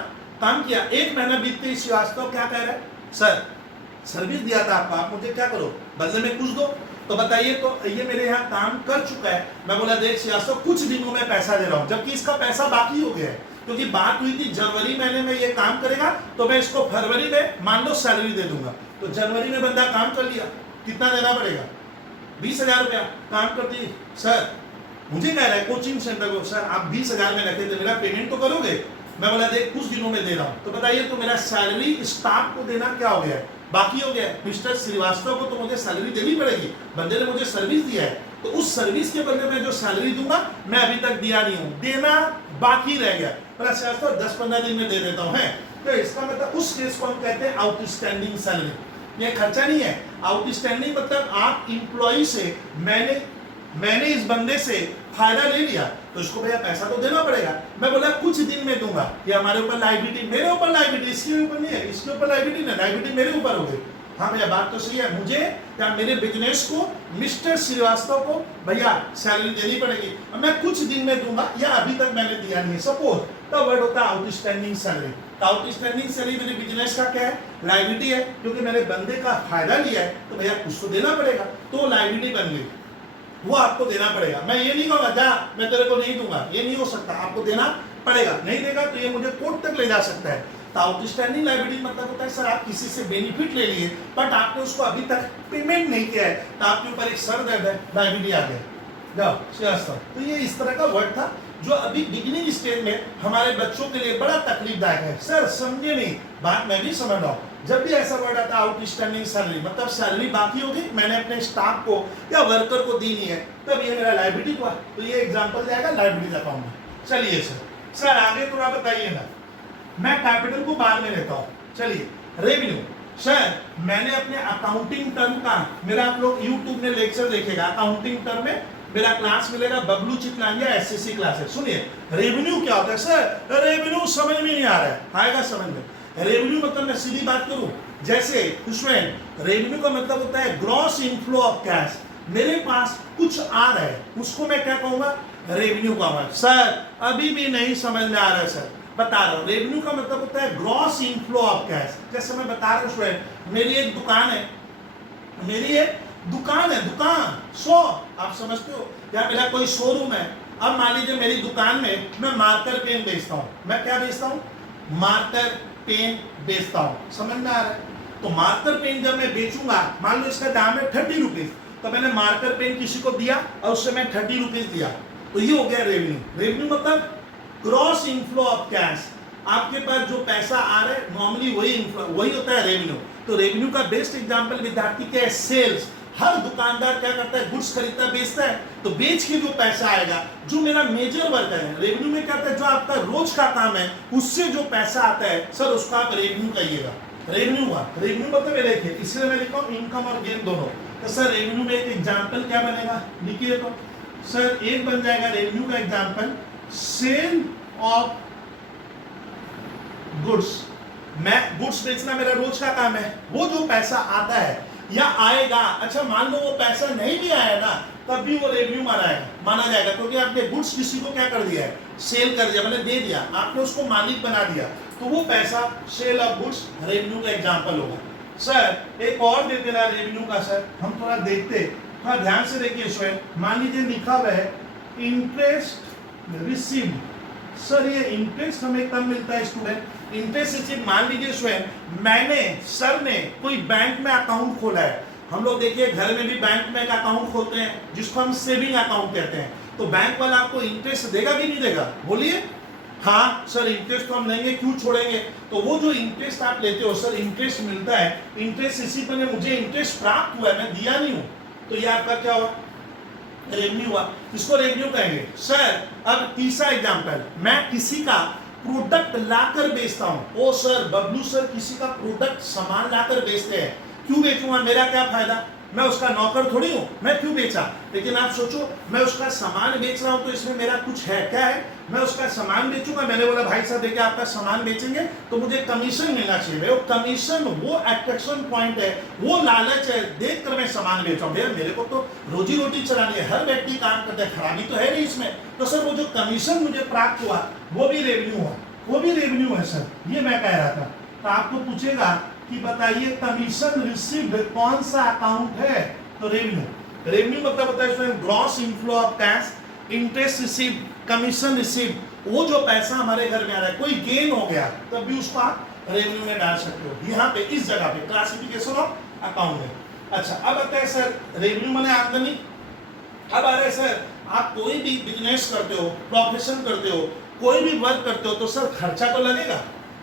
काम किया, 1 महीना बीतते श्रीवास्तव क्या कह रहा है? सर सर्विस दिया था आपको, आप मुझे क्या करो, बदले में कुछ दो। तो बताइए, तो ये मेरे यहाँ काम कर चुका है। मैं बोला देख श्रीवास्तव कुछ दिनों में पैसा दे रहा हूँ, जबकि इसका पैसा बाकी हो गया है, क्योंकि बात हुई थी जनवरी महीने में ये काम करेगा तो मैं इसको फरवरी में मान लो सैलरी दे दूंगा। तो जनवरी में बंदा काम कर लिया, कितना देना पड़ेगा? 20,000 रुपया। काम करती सर मुझे कह रहा है कोचिंग सेंटर को, सर आप 20,000 में रखे थे, मेरा पेमेंट तो करोगे? मैं बोला देख कुछ दिनों में दे रहा हूँ। तो बताइए, तो मेरा सैलरी स्टाफ को देना क्या हो गया है? बाकी हो गया है। मिस्टर श्रीवास्तव को तो मुझे सैलरी देनी पड़ेगी, बंदे ने मुझे सर्विस दिया है, तो उस सर्विस के बदले में जो सैलरी दूंगा मैं अभी तक दिया नहीं हूँ, देना बाकी रह गया। बोला श्रीवास्तव 10-15 दिन में दे देता हूँ। है तो इसका मतलब उस केस को हम कहते हैं आउटस्टैंडिंग सैलरी। ये खर्चा नहीं है। आउटस्टैंडिंग मतलब आप इंप्लॉई से, मैंने इस बंदे से फायदा ले लिया तो इसको भैया पैसा तो देना पड़ेगा। मैं बोला कुछ दिन में दूंगा, ये हमारे ऊपर लायबिलिटी, मेरे ऊपर लायबिलिटी, इसके ऊपर नहीं है, इसके ऊपर लायबिलिटी ना, लायबिलिटी मेरे ऊपर हो गई। हाँ भैया बात तो सही है, मुझे या मेरे बिजनेस को, मिस्टर श्रीवास्तव को भैया सैलरी देनी पड़ेगी, मैं कुछ दिन में दूंगा या अभी तक मैंने दिया नहीं है। सपोज तो वर्ड होता है आउटस्टैंडिंग सैलरी। आउटस्टैंडिंग सैलरी मेरे बिजनेस का क्या है? लायबिलिटी है, क्योंकि मैंने बंदे का फायदा लिया है तो भैया कुछ तो देना पड़ेगा, तो लायबिलिटी बन गई, वो आपको देना पड़ेगा। मैं ये नहीं कहूँगा जा मैं तेरे को नहीं दूंगा, ये नहीं हो सकता, आपको देना पड़ेगा। नहीं देगा तो ये मुझे कोर्ट तक ले जा सकता है। तो आउटस्टैंडिंग लायबिलिटी मतलब होता है सर आप किसी से बेनिफिट ले लिए बट आपने उसको अभी तक पेमेंट नहीं किया है, तो आपके ऊपर एक सर दर्द है, लायबिलिटी आ गई। जाओ श्रीवास्तव। तो ये इस तरह का वर्ड था जो अभी बिगिनिंग स्टेज में हमारे बच्चों के लिए बड़ा तकलीफदायक है। सर समझे नहीं बात, मैं भी समझ रहा हूँ। जब भी ऐसा वर्ड आता है आउटस्टैंडिंग सैलरी मतलब सैलरी बाकी होगी, मैंने अपने स्टाफ को या वर्कर को दी नहीं है, तब ये मेरा लायबिलिटी हुआ। तो ये एग्जांपल जाएगा लायबिलिटी अकाउंट में। चलिए सर आगे थोड़ा बताइए ना, मैं कैपिटल को बाद में लेता हूँ। चलिए रेवेन्यू। सर मैंने अपने अकाउंटिंग टर्म का, मेरा आप लोग यूट्यूब में लेक्चर देखेगा, अकाउंटिंग टर्म में मेरा क्लास मिलेगा, बबलू चितलांगिया एसएससी क्लास है। सुनिए रेवेन्यू क्या होता है? सर रेवेन्यू समझ में नहीं आ रहा है, आएगा समझ में। रेवेन्यू मतलब मैं सीधी बात करूं, जैसे उसमें रेवेन्यू का मतलब होता है ग्रॉस इनफ्लो ऑफ कैश। मेरे पास कुछ आ रहा है, उसको मैं क्या कहूंगा? रेवेन्यू कहूंगा। सर अभी भी नहीं समझ में आ रहा है सर, बता रहा हूं। रेवेन्यू का मतलब होता है ग्रॉस इनफ्लो ऑफ कैश। जैसे मैं बता रहा हूं स्टूडेंट, मेरी एक दुकान है, दुकान 100 आप समझते हो, या मेरा कोई शोरूम है। अब मान लीजिए मेरी दुकान में मैं मार्कर पेन बेचता हूँ। मैं क्या बेचता हूँ? मार्कर पेन बेचता हूँ। समझ में आ रहा है? तो मार्कर पेन जब मैं बेचूंगा, मान लो इसका दाम है 30 रुपीज, तो मैंने मार्कर पेन किसी को दिया और उससे मैं 30 रुपीज दिया, तो ये हो गया रेवेन्यू। रेवेन्यू मतलब ग्रॉस इनफ्लो ऑफ कैश। आपके पास जो पैसा आ रहा है नॉर्मली वही होता है रेवेन्यू। तो रेवेन्यू का बेस्ट एग्जांपल विद्यार्थी के सेल्स। हर दुकानदार क्या करता है? गुड्स खरीदता बेचता है, तो बेच के जो पैसा आएगा, जो मेरा मेजर वर्क है रेवेन्यू में क्या होता है, जो आपका रोज का काम है उससे जो पैसा आता है सर उसका आप रेवेन्यू कहिएगा। रेवेन्यू हुआ, रेवेन्यू मतलब देखिए, इसलिए मैं लिखा हूँ इनकम और गेन दोनों। तो सर रेवेन्यू में एक एग्जाम्पल क्या बनेगा लिखिए। तो सर एक बन जाएगा रेवेन्यू का एग्जाम्पल, सेल ऑफ गुड्स मैं गुड्स बेचना मेरा रोज का काम है, वो जो पैसा आता है या आएगा, अच्छा मान लो वो पैसा नहीं भी आया ना, तब भी वो रेवेन्यू माना जाएगा, क्योंकि आपने गुड्स किसी को क्या कर दिया है, सेल कर दिया, मैंने दे दिया, आपने उसको मालिक बना दिया, तो वो पैसा सेल ऑफ गुड्स रेवेन्यू का एग्जांपल होगा। सर एक और दे देना रेवेन्यू का, सर हम थोड़ा देखते, थोड़ा ध्यान से देखिए स्वयं, मान लीजिए लिखा हुआ है इंटरेस्ट रिसीव्ड। सर ये इंटरेस्ट हमें कब मिलता है स्टूडेंट, इंटरेस्ट रिसीव, मान लीजिए स्वयं मैंने, सर ने कोई बैंक में अकाउंट खोला है, हम लोग देखिए घर में भी बैंक में एक अकाउंट खोलते हैं जिसको हम सेविंग अकाउंट कहते हैं, तो बैंक वाला आपको इंटरेस्ट देगा कि नहीं देगा, बोलिए। हाँ सर इंटरेस्ट तो हम लेंगे, क्यों छोड़ेंगे, तो वो जो इंटरेस्ट आप लेते हो सर, इंटरेस्ट मिलता है, इंटरेस्ट इसी पर मुझे इंटरेस्ट प्राप्त हुआ है, मैं दिया नहीं हूं, तो ये आपका क्या हुआ, रेवेन्यू हुआ, इसको रेवेन्यू कहेंगे। सर अब तीसरा एग्जांपल, मैं किसी का प्रोडक्ट लाकर बेचता हूं, ओ सर बबलू सर किसी का प्रोडक्ट सामान लाकर बेचते हैं, क्यों बेचूंगा, मेरा क्या फायदा, मैं उसका नौकर थोड़ी हूं, मैं क्यों बेचा, लेकिन आप सोचो मैं उसका सामान बेच रहा हूं तो इसमें मेरा कुछ है, क्या है, मैं उसका सामान बेचूंगा, मैंने बोला भाई साहब देखिए आपका सामान बेचेंगे तो मुझे कमीशन मिलना चाहिए, वो कमीशन, वो अट्रैक्शन पॉइंट है, वो लालच है, देख कर मैं सामान बेच रहा हूं, भैया मेरे को तो रोजी रोटी चलानी है, हर व्यक्ति काम करता है, खराबी तो है नहीं इसमें, तो सर वो जो कमीशन मुझे प्राप्त हुआ वो भी रेवेन्यू हुआ, वो भी रेवेन्यू है सर, ये मैं कह रहा था। तो आपको पूछेगा कि बताइए कमीशन रिसीव्ड कौन सा अकाउंट है, तो रेवेन्यू, रेवेन्यू मतलब होता है इसमें gross inflow of cash, interest receive, commission receive, वो जो पैसा हमारे घर में आ रहा है, कोई गेन हो गया तब भी उसको आप रेवेन्यू में डाल सकते हो, यहाँ पे इस जगह पे क्लासिफिकेशन ऑफ अकाउंट है। अच्छा अब आता है सर रेवेन्यू माने आमदनी, अब आ रहा है सर आप कोई भी बिजनेस करते हो, प्रोफेशन करते हो, कोई भी वर्क करते हो तो सर खर्चा तो लगेगा,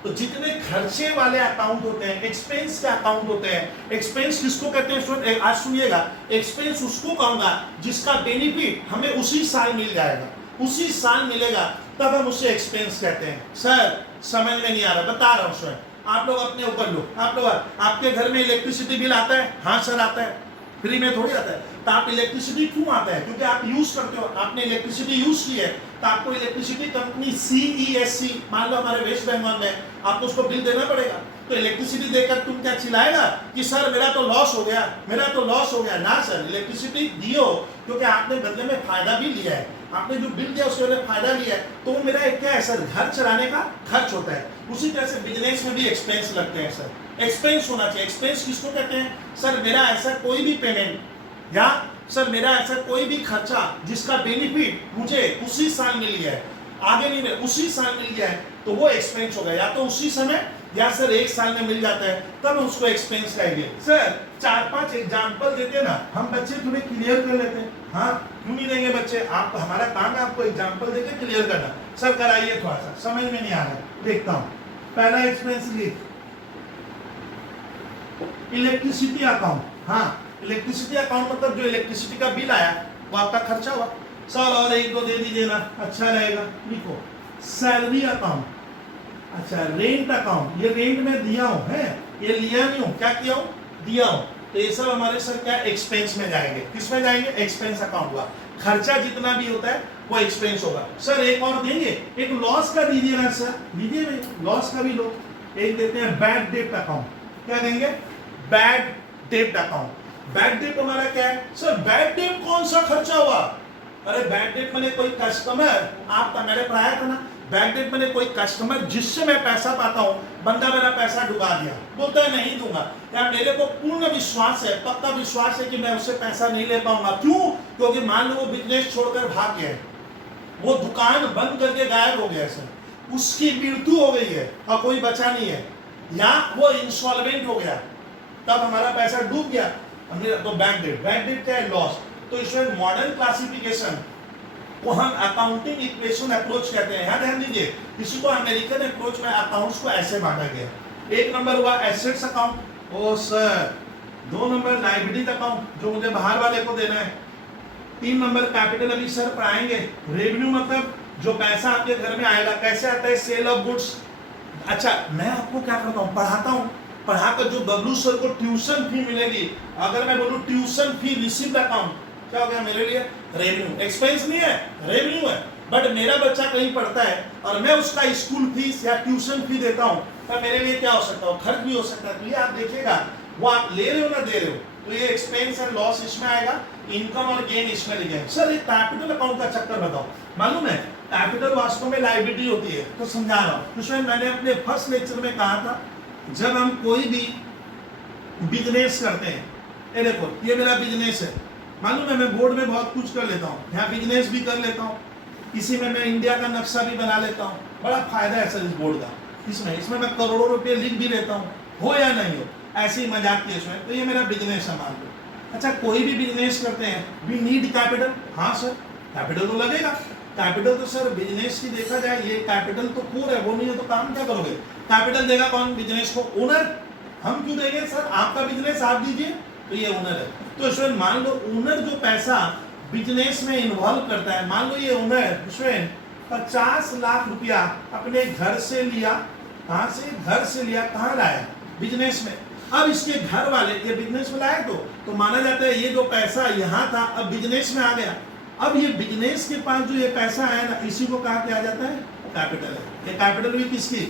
तो जितने खर्चे वाले अकाउंट होते हैं, एक्सपेंस के अकाउंट होते हैं, एक्सपेंस किसको कहते हैं, आज सुनिएगा, एक्सपेंस उसको कहूंगा जिसका बेनिफिट हमें उसी साल मिल जाएगा, उसी साल मिलेगा तब हम उसे एक्सपेंस कहते हैं। सर समझ में नहीं आ रहा, बता रहा हूं स्वयं, आप लोग अपने ऊपर लो, आप लोग, आपके घर में इलेक्ट्रिसिटी बिल आता है, हाँ सर आता है, फ्री में थोड़ी आता है, तो आप इलेक्ट्रिसिटी क्यों आता है, क्योंकि आप यूज करते हो, आपने इलेक्ट्रिसिटी यूज की है, तो आपको इलेक्ट्रिसिटी कंपनी CESC, मान लो हमारे वेस्ट बंगाल में, आपको उसको बिल देना पड़ेगा, तो इलेक्ट्रिसिटी देकर तुम क्या चिल्लाएगा कि सर मेरा तो लॉस हो गया, मेरा तो लॉस हो गया, ना सर इलेक्ट्रिसिटी दियो क्योंकि आपने बदले में फायदा भी लिया है, आपने जो बिल दिया उसके बदले फायदा लिया है, तो वो मेरा एक क्या है सर, घर चलाने का खर्च होता है। उसी तरह से बिजनेस में भी एक्सपेंस लगते हैं सर, एक्सपेंस होना चाहिए, एक्सपेंस किसको कहते हैं, सर मेरा ऐसा कोई भी पेमेंट या सर मेरा ऐसा कोई भी खर्चा जिसका बेनिफिट मुझे उसी साल मिल गया है, आगे नहीं मिला, उसी साल मिल गया है, तो वो एक्सपेंस होगा, या तो उसी समय या सर एक साल में मिल जाता है तब हम उसको एक्सपेंस कहेंगे। सर 4-5 एग्जांपल देते हैं ना, हम बच्चे थोड़े क्लियर कर लेते हैं, हाँ क्यों नहीं देंगे बच्चे, आप हमारा काम है आपको एग्जांपल देके क्लियर करना। सर कराइए थोड़ा सा, समझ में नहीं आ रहा, देखता हूँ। पहला एक्सपेंस लिख, इलेक्ट्रिसिटी अकाउंट, हाँ इलेक्ट्रिसिटी अकाउंट मतलब जो इलेक्ट्रिसिटी का बिल आया वो आपका खर्चा हुआ। सर और एक दो दे दीजिए ना, अच्छा रहेगा, लिखो सैलरी अकाउंट, अच्छा रेंट अकाउंट, ये रेंट में दिया हूं है, ये लिया नहीं हूं, क्या किया हूं, दिया हूं, तो ये सब हमारे सर क्या एक्सपेंस में जाएंगे, किस में जाएंगे, एक्सपेंस अकाउंट हुआ, खर्चा जितना भी होता है वो एक्सपेंस होगा। सर एक और देंगे, एक लॉस का दीजिए ना सर, दीजिए भाई लॉस का भी लो, एक देते हैं बैड डेट अकाउंट, क्या देंगे, bad debt account. Bad debt हमारा क्या है सर, बैड डेट कौन सा खर्चा हुआ, अरे बैड डेट मैंने कोई कस्टमर, आपका मैंने पढ़ाया था ना, बैड डेट मैंने कोई कस्टमर जिससे मैं पैसा पाता हूं, बंदा मेरा पैसा डुबा दिया, बोलता है नहीं दूंगा, या मेरे को पूर्ण विश्वास है, पक्का विश्वास है कि मैं उससे पैसा नहीं ले पाऊंगा, क्यों, क्योंकि मान लो वो बिजनेस छोड़कर भाग गया है, वो दुकान बंद करके गायब हो गया सर, उसकी मृत्यु हो गई है और कोई बचा नहीं है, या वो इंसॉल्वेंट हो गया, तब हमारा पैसा डूब गया, तो बैड डेट, बैड डेट क्या है, लॉस। तो इसमें मॉडर्न क्लासिफिकेशन को हम अकाउंटिंग इक्वेशन अप्रोच कहते हैं, ध्यान दीजिए, इसी को अमेरिकन अप्रोच में अकाउंट्स को ऐसे बांटा गया। एक नंबर हुआ एसेट्स अकाउंट, ओ सर, 2 नंबर लायबिलिटी अकाउंट जो मुझे बाहर वाले को देना है, 3 नंबर कैपिटल, अभी सर पढ़ाएंगे, रेवेन्यू मतलब जो पैसा आपके घर में आएगा, कैसे आता है, सेल ऑफ गुड्स। अच्छा मैं आपको क्या करता हूँ, पढ़ाता हूँ, पढ़ाकर जो बबलू सर को ट्यूशन फी मिलेगी, अगर मैं बोलूँ ट्यूशन फी रिसीव्ड अकाउंट, क्या हो गया मेरे लिए, रेवेन्यू, एक्सपेंस नहीं है, रेवेन्यू है, बट मेरा बच्चा कहीं पढ़ता है और मैं उसका स्कूल फीस या ट्यूशन फी देता हूँ, तो मेरे लिए क्या हो सकता है, खर्च भी हो सकता है। तो ये आप देखिएगा, वो आप ले रहे हो ना दे रहे हो, तो ये एक्सपेंस एंड लॉस इसमें आएगा, इनकम और गेन इसमें लिखेंगे। सर ये कैपिटल अकाउंट का चक्कर बताओ, मालूम है कैपिटल वास्तव में लायबिलिटी होती है, तो समझा रहा हूँ। तो मैंने अपने फर्स्ट लेक्चर में कहा था, जब हम कोई भी बिजनेस करते हैं, ये देखो ये मेरा बिजनेस है, मालूम है मैं बोर्ड में बहुत कुछ कर लेता हूँ, यहाँ बिजनेस भी कर लेता हूँ, इसी में मैं इंडिया का नक्शा भी बना लेता हूँ, बड़ा फायदा है सर इस बोर्ड का, इसमें मैं करोड़ों रुपए लिख भी लेता हूँ, हो या नहीं हो, ऐसे ही मजाक के इसमें। तो ये मेरा बिजनेस है मान लो। अच्छा कोई भी बिजनेस करते हैं, वी नीड कैपिटल, हाँ सर कैपिटल तो लगेगा। कैपिटल तो सर बिजनेस की देखा जाए ये कैपिटल तो कोर है, वो नहीं है तो काम क्या करोगे। कैपिटल देगा कौन बिजनेस को, ओनर। हम क्यों देंगे सर, आपका बिजनेस आप दीजिए, तो ये ओनर है। तो इसमें मान लो ओनर जो पैसा बिजनेस में इन्वॉल्व करता है, मान लो ये ओनर इसमें 50 लाख रुपया अपने घर से लिया, कहाँ से, घर से लिया, कहाँ लाया, बिजनेस में। अब इसके घर वाले ये बिजनेस में लाए तो माना जाता है ये जो पैसा यहाँ था अब बिजनेस में आ गया। अब ये बिजनेस के पास जो ये पैसा आया ना, इसी को कहा क्या जाता है, कैपिटल है। ये कैपिटल भी किसकी,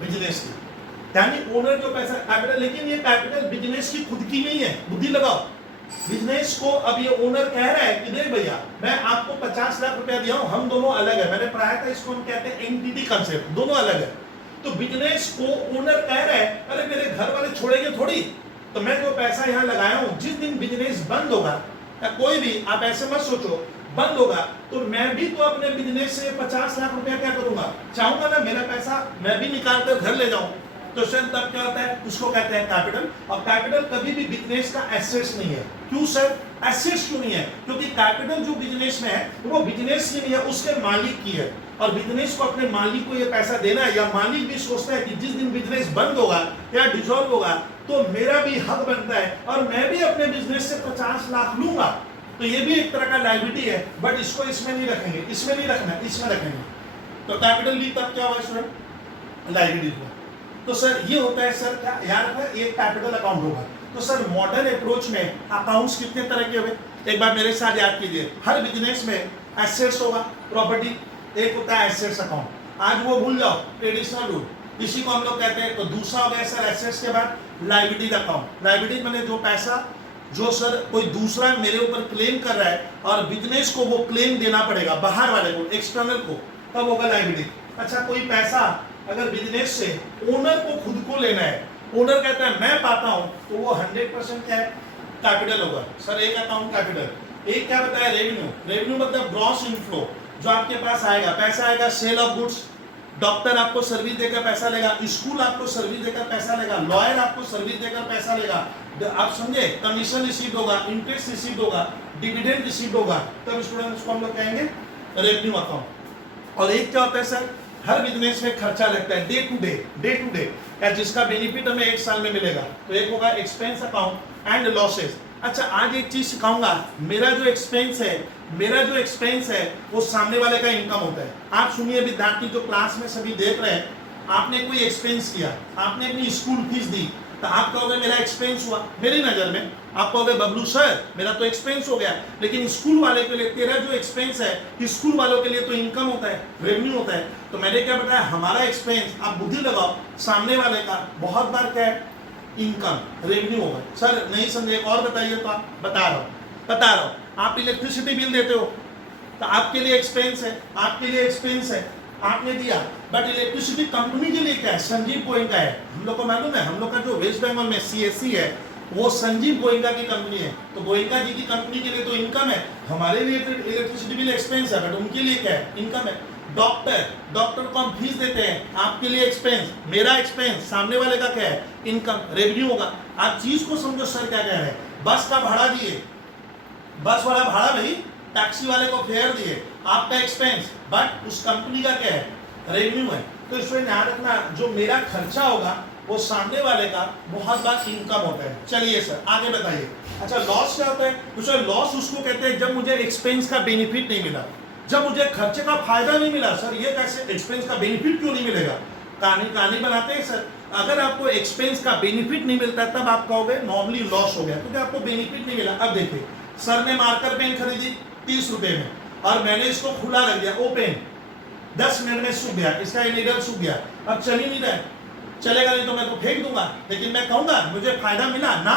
बिजनेस की, यानी ओनर जो पैसा कैपिटल। लेकिन ये कैपिटल बिजनेस की खुद की नहीं है, बुद्धि लगाओ। बिजनेस को अब ये ओनर कह रहा है कि देख भैया मैं आपको 50 लाख रुपया दिया हूं, हम दोनों अलग है, मैंने पढ़ाया था इसको हम कहते हैं एंटिटी कंसेप्ट, दोनों अलग है। तो बिजनेस को ओनर कह रहा है अरे मेरे घर वाले छोड़ेंगे थोड़ी, तो मैं जो पैसा यहाँ लगाया हूँ जिस दिन बिजनेस बंद होगा, या कोई भी आप ऐसे मत सोचो बंद होगा, तो मैं भी तो अपने बिजनेस से 50 लाख रुपया क्या करूंगा, चाहूंगा ना मेरा पैसा मैं भी निकाल कर घर ले जाऊं। तो सर तब क्या होता है, उसको कहते हैं कैपिटल। और कैपिटल कभी भी बिजनेस का एसेट्स नहीं है। क्यों सर, एसेट्स क्यों नहीं है, क्योंकि कैपिटल जो बिजनेस में है वो बिजनेस की नहीं है, उसके मालिक की है। और बिजनेस को अपने मालिक को ये पैसा देना है, या मालिक भी सोचता है कि जिस दिन बिजनेस बंद होगा या डिसॉल्व होगा तो मेरा भी हक बनता है और मैं भी अपने बिजनेस से 50 लाख लूंगा। तो ये भी एक तरह का लायबिलिटी है, बट इसको इसमें नहीं रखेंगे, इसमें नहीं रखना, इसमें रखेंगे। तो कैपिटल भी तब क्या हुआ सर, लायबिलिटी हुआ। तो सर ये होता है सर क्या यार एक कैपिटल अकाउंट होगा। तो सर मॉडर्न अप्रोच में अकाउंट्स कितने तरह के हुए, एक बार मेरे साथ याद कीजिए। हर बिजनेस में एसेट्स होगा, प्रॉपर्टी, एक होता है एसेट्स अकाउंट, आज वो भूल जाओ, ट्रेडिशनल रूल, इसी को हम लोग कहते हैं। तो दूसरा हो गया सर एसेट्स के बाद लायबिलिटी अकाउंट। लायबिलिटी मैंने जो पैसा जो सर कोई दूसरा मेरे ऊपर क्लेम कर रहा है और बिजनेस को वो क्लेम देना पड़ेगा बाहर वाले को, एक्सटर्नल को, तब होगा लायबिलिटी। अच्छा कोई पैसा अगर बिजनेस से ओनर को खुद को लेना है, ओनर कहता है मैं पाता हूं, तो वो 100% क्या है, कैपिटल होगा। सर एक अकाउंट कैपिटल, एक क्या बताया, रेवेन्यू। रेवेन्यू मतलब ग्रॉस इनफ्लो, जो आपके पास आएगा, पैसा आएगा सेल ऑफ गुड्स, डॉक्टर आपको सर्विस देकर पैसा लेगा, स्कूल आपको सर्विस देकर पैसा लेगा, लॉयर आपको सर्विस देकर पैसा लेगा, आप समझे, कमीशन रिसीव होगा, इंटरेस्ट रिसीव होगा, डिविडेंड रिसीव होगा, तब स्टूडेंट्स को हम लोग कहेंगे रेवेन्यू अकाउंट। और एक क्या होता है सर, हर बिजनेस में खर्चा लगता है डे टू डे, या जिसका बेनिफिट हमें एक साल में मिलेगा, तो एक होगा एक्सपेंस अकाउंट एंड लॉसेस। अच्छा आज एक चीज सिखाऊंगा, मेरा जो एक्सपेंस है वो सामने वाले का इनकम होता है। आप सुनिए विद्यार्थी जो क्लास में सभी देख रहे हैं, आपने कोई एक्सपेंस किया, आपने अपनी स्कूल फीस दी, तो आप कहोगे मेरा एक्सपेंस हुआ, मेरी नजर में आप कहोगे बबलू सर मेरा तो एक्सपेंस हो गया, लेकिन स्कूल वाले के लिए तेरा जो एक्सपेंस है स्कूल वालों के लिए तो इनकम होता है, रेवेन्यू होता है। तो मैंने क्या बताया, हमारा एक्सपेंस, आप बुद्धि लगाओ, सामने वाले का बहुत बार क्या है, इनकम, रेवेन्यू होगा। सर नहीं समझे, एक और बताइए, तो आप बता रहा हूँ। आप इलेक्ट्रिसिटी बिल देते हो तो आपके लिए एक्सपेंस है, आपने दिया, बट इलेक्ट्रिसिटी कंपनी के लिए क्या है, संजीव गोयनका है। हम लोग को मालूम है, हम लोग का जो वेस्ट बंगाल में CSC है वो संजीव गोयनका की कंपनी है, तो गोयनका जी की कंपनी के लिए तो इनकम है, हमारे लिए इलेक्ट्रिसिटी बिल एक्सपेंस है, बट उनके लिए क्या है, इनकम है। डॉक्टर को हम फीस देते हैं, आपके लिए एक्सपेंस, मेरा एक्सपेंस, सामने वाले का क्या है, इनकम, रेवेन्यू होगा। आप चीज को समझो सर क्या कह रहे हैं, बस का भाड़ा दिए, बस वाला भाड़ा भाई, टैक्सी वाले को फेयर दिए, आपका एक्सपेंस, बट उस कंपनी का क्या है, रेवेन्यू है। तो इसमें ध्यान रखना, जो मेरा खर्चा होगा वो सामने वाले का बहुत बार इनकम होता है। चलिए सर आगे बताइए। अच्छा लॉस क्या होता है, तो सर लॉस उसको कहते हैं जब मुझे एक्सपेंस का बेनिफिट नहीं मिला, जब मुझे खर्चे का फायदा नहीं मिला। सर ये कैसे, एक्सपेंस का बेनिफिट क्यों नहीं मिलेगा, कहानी बनाते हैं सर। अगर आपको एक्सपेंस का बेनिफिट नहीं मिलता तब आप कहोगे नॉर्मली लॉस हो गया, क्योंकि आपको बेनिफिट नहीं मिला। अब देखिए, सर ने मार्कर पेन खरीदी 30 रुपए में और मैंने इसको खुला रख दिया, ओ पेन 10 मिनट में सूख गया, इसका निडल सूख गया, अब चल ही नहीं रहा है, चलेगा नहीं तो मैं तो फेंक दूंगा, लेकिन मैं कहूंगा मुझे फायदा मिला ना,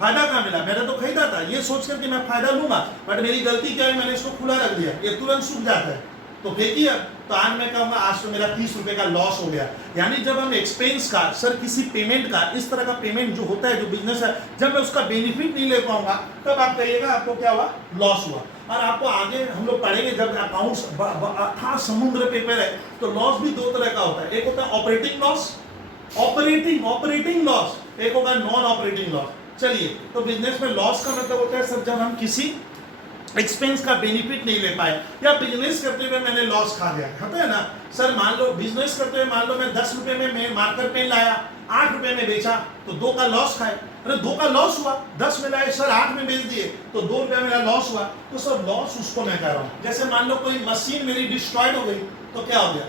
फायदा कहाँ मिला, मैंने तो खरीदा था ये सोच कर कि मैं फायदा लूंगा, बट मेरी गलती क्या है, मैंने इसको खुला रख दिया, ये तुरंत सूख जाता है, तो फेंकिए। तो आज मैं कहूंगा आज तो मेरा 30 रुपए का लॉस हो गया। यानी जब हम एक्सपेंस का, सर किसी पेमेंट का, इस तरह का पेमेंट जो होता है, जो बिजनेस है, जब मैं उसका बेनिफिट नहीं ले पाऊंगा तब आप कहिएगा आपको क्या हुआ, लॉस हुआ। और आपको आगे हम लोग पढ़ेंगे जब अकाउंट्स था समुद्र पेपर है, तो लॉस भी दो तरह का होता है, एक होता है ऑपरेटिंग लॉस, ऑपरेटिंग लॉस, एक होगा नॉन ऑपरेटिंग लॉस। चलिए, तो बिजनेस में लॉस का मतलब होता है सर जब हम किसी एक्सपेंस का बेनिफिट नहीं ले पाए, या बिजनेस करते हुए मैंने लॉस खा लिया, होता है ना सर। मान लो बिजनेस करते हुए मान लो मैं 10 रुपए में मैं मार्कर पेन लाया, 8 रुपए में बेचा, तो 2 का लॉस खाए, अरे 2 का लॉस हुआ, 10 में लाए सर 8 में बेच दिए, तो 2 रुपया मेरा लॉस हुआ। तो सर लॉस उसको मैं कह रहा हूँ, जैसे मान लो कोई मशीन मेरी डिस्ट्रॉयड हो गई, तो क्या हो गया,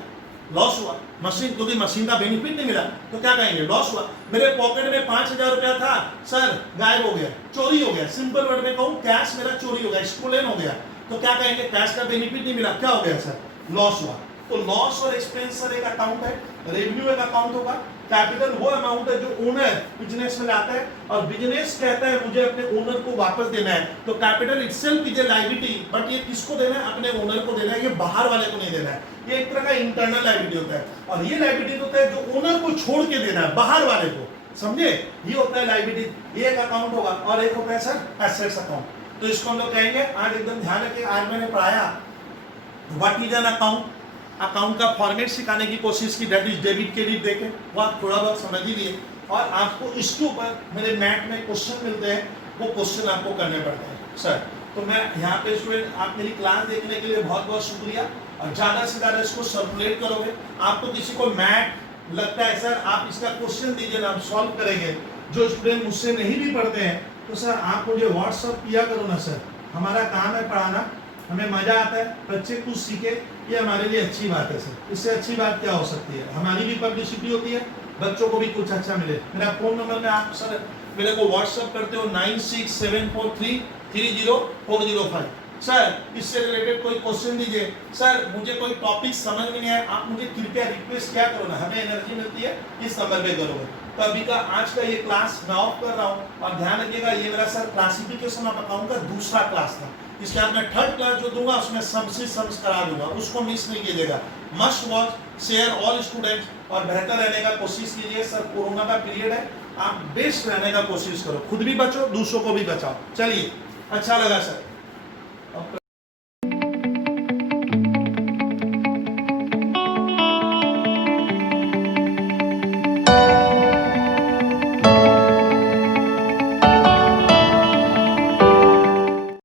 लॉस हुआ। मशीन, क्योंकि मशीन का बेनिफिट नहीं मिला, तो क्या कहेंगे, लॉस हुआ। मेरे पॉकेट में 5000 रुपया था सर, गायब हो गया, चोरी हो गया, सिंपल वर्ड में कहूँ कैश मेरा चोरी हो गया, स्टोलन हो गया, तो क्या कहेंगे, कैश का बेनिफिट नहीं मिला, क्या हो गया सर, लॉस हुआ। तो लॉस और एक्सपेंस सर एक अकाउंट है, रेवेन्यू एक अकाउंट होगा, कैपिटल वो अमाउंट है जो ओनर बिजनेस में लाता है, और बिजनेस कहता है मुझे अपने ओनर को वापस देना है, तो capital itself is a liability, but ये किसको देना है, अपने ओनर को देना है, ये बाहर वाले को नहीं देना है, ये एक तरह का इंटरनल लायबिलिटी होता है। और ये लायबिलिटी होता है जो ओनर को छोड़ के देना है बाहर वाले को, समझे, ये होता है लायबिलिटी, ये एक अकाउंट होगा। और एक होता है सर एसेट्स अकाउंट, तो इसको हम लोग कहेंगे, आज एकदम ध्यान रखिए, आज मैंने पढ़ाया what is an account, account का फॉर्मेट सिखाने की कोशिश की, दैट इज डेबिट क्रेडिट देके, वो आप थोड़ा बहुत समझ ही लिए। और आपको इसके ऊपर मेरे मैथ में क्वेश्चन मिलते हैं, वो क्वेश्चन आपको करने पड़ते हैं सर। तो मैं यहाँ पे स्टूडेंट, आप मेरी क्लास देखने के लिए बहुत बहुत शुक्रिया, और ज़्यादा से ज़्यादा इसको सर्कुलेट करोगे। आपको किसी को मैथ लगता है सर आप इसका क्वेश्चन दीजिए ना, हम सॉल्व करेंगे, जो स्टूडेंट मुझसे नहीं भी पढ़ते हैं, तो सर आप मुझे व्हाट्सअप किया करो ना सर, हमारा काम है पढ़ाना, हमें मजा आता है, बच्चे कुछ सीखे, ये हमारे लिए अच्छी बात है सर। इससे अच्छी बात क्या हो सकती है, हमारी भी पब्लिसिटी होती है, बच्चों को भी कुछ अच्छा मिले। मेरा फोन नंबर में आप सर मेरे को व्हाट्सअप करते हो 9674330405। सर इससे रिलेटेड कोई क्वेश्चन दीजिए, सर मुझे कोई टॉपिक समझ में नहीं आया, आप मुझे कृपया रिक्वेस्ट क्या करो ना, हमें एनर्जी मिलती है इस नंबर पे करोगे। तो अभी का आज का ये क्लास मैं ऑफ कर रहा हूँ, और ध्यान रखिएगा ये मेरा सर क्लासिफिकेशन ऑफ अकाउंट का दूसरा क्लास था, इसके बाद मैं थर्ड क्लास जो दूंगा उसमें सम्स करा दूंगा, उसको मिस नहीं कीजिएगा। Must watch, share all students, और बेहतर रहने का कोशिश कीजिए। सर कोरोना का पीरियड है, आप बेस्ट रहने का कोशिश करो, खुद भी बचो दूसरों को भी बचाओ। चलिए, अच्छा लगा सर।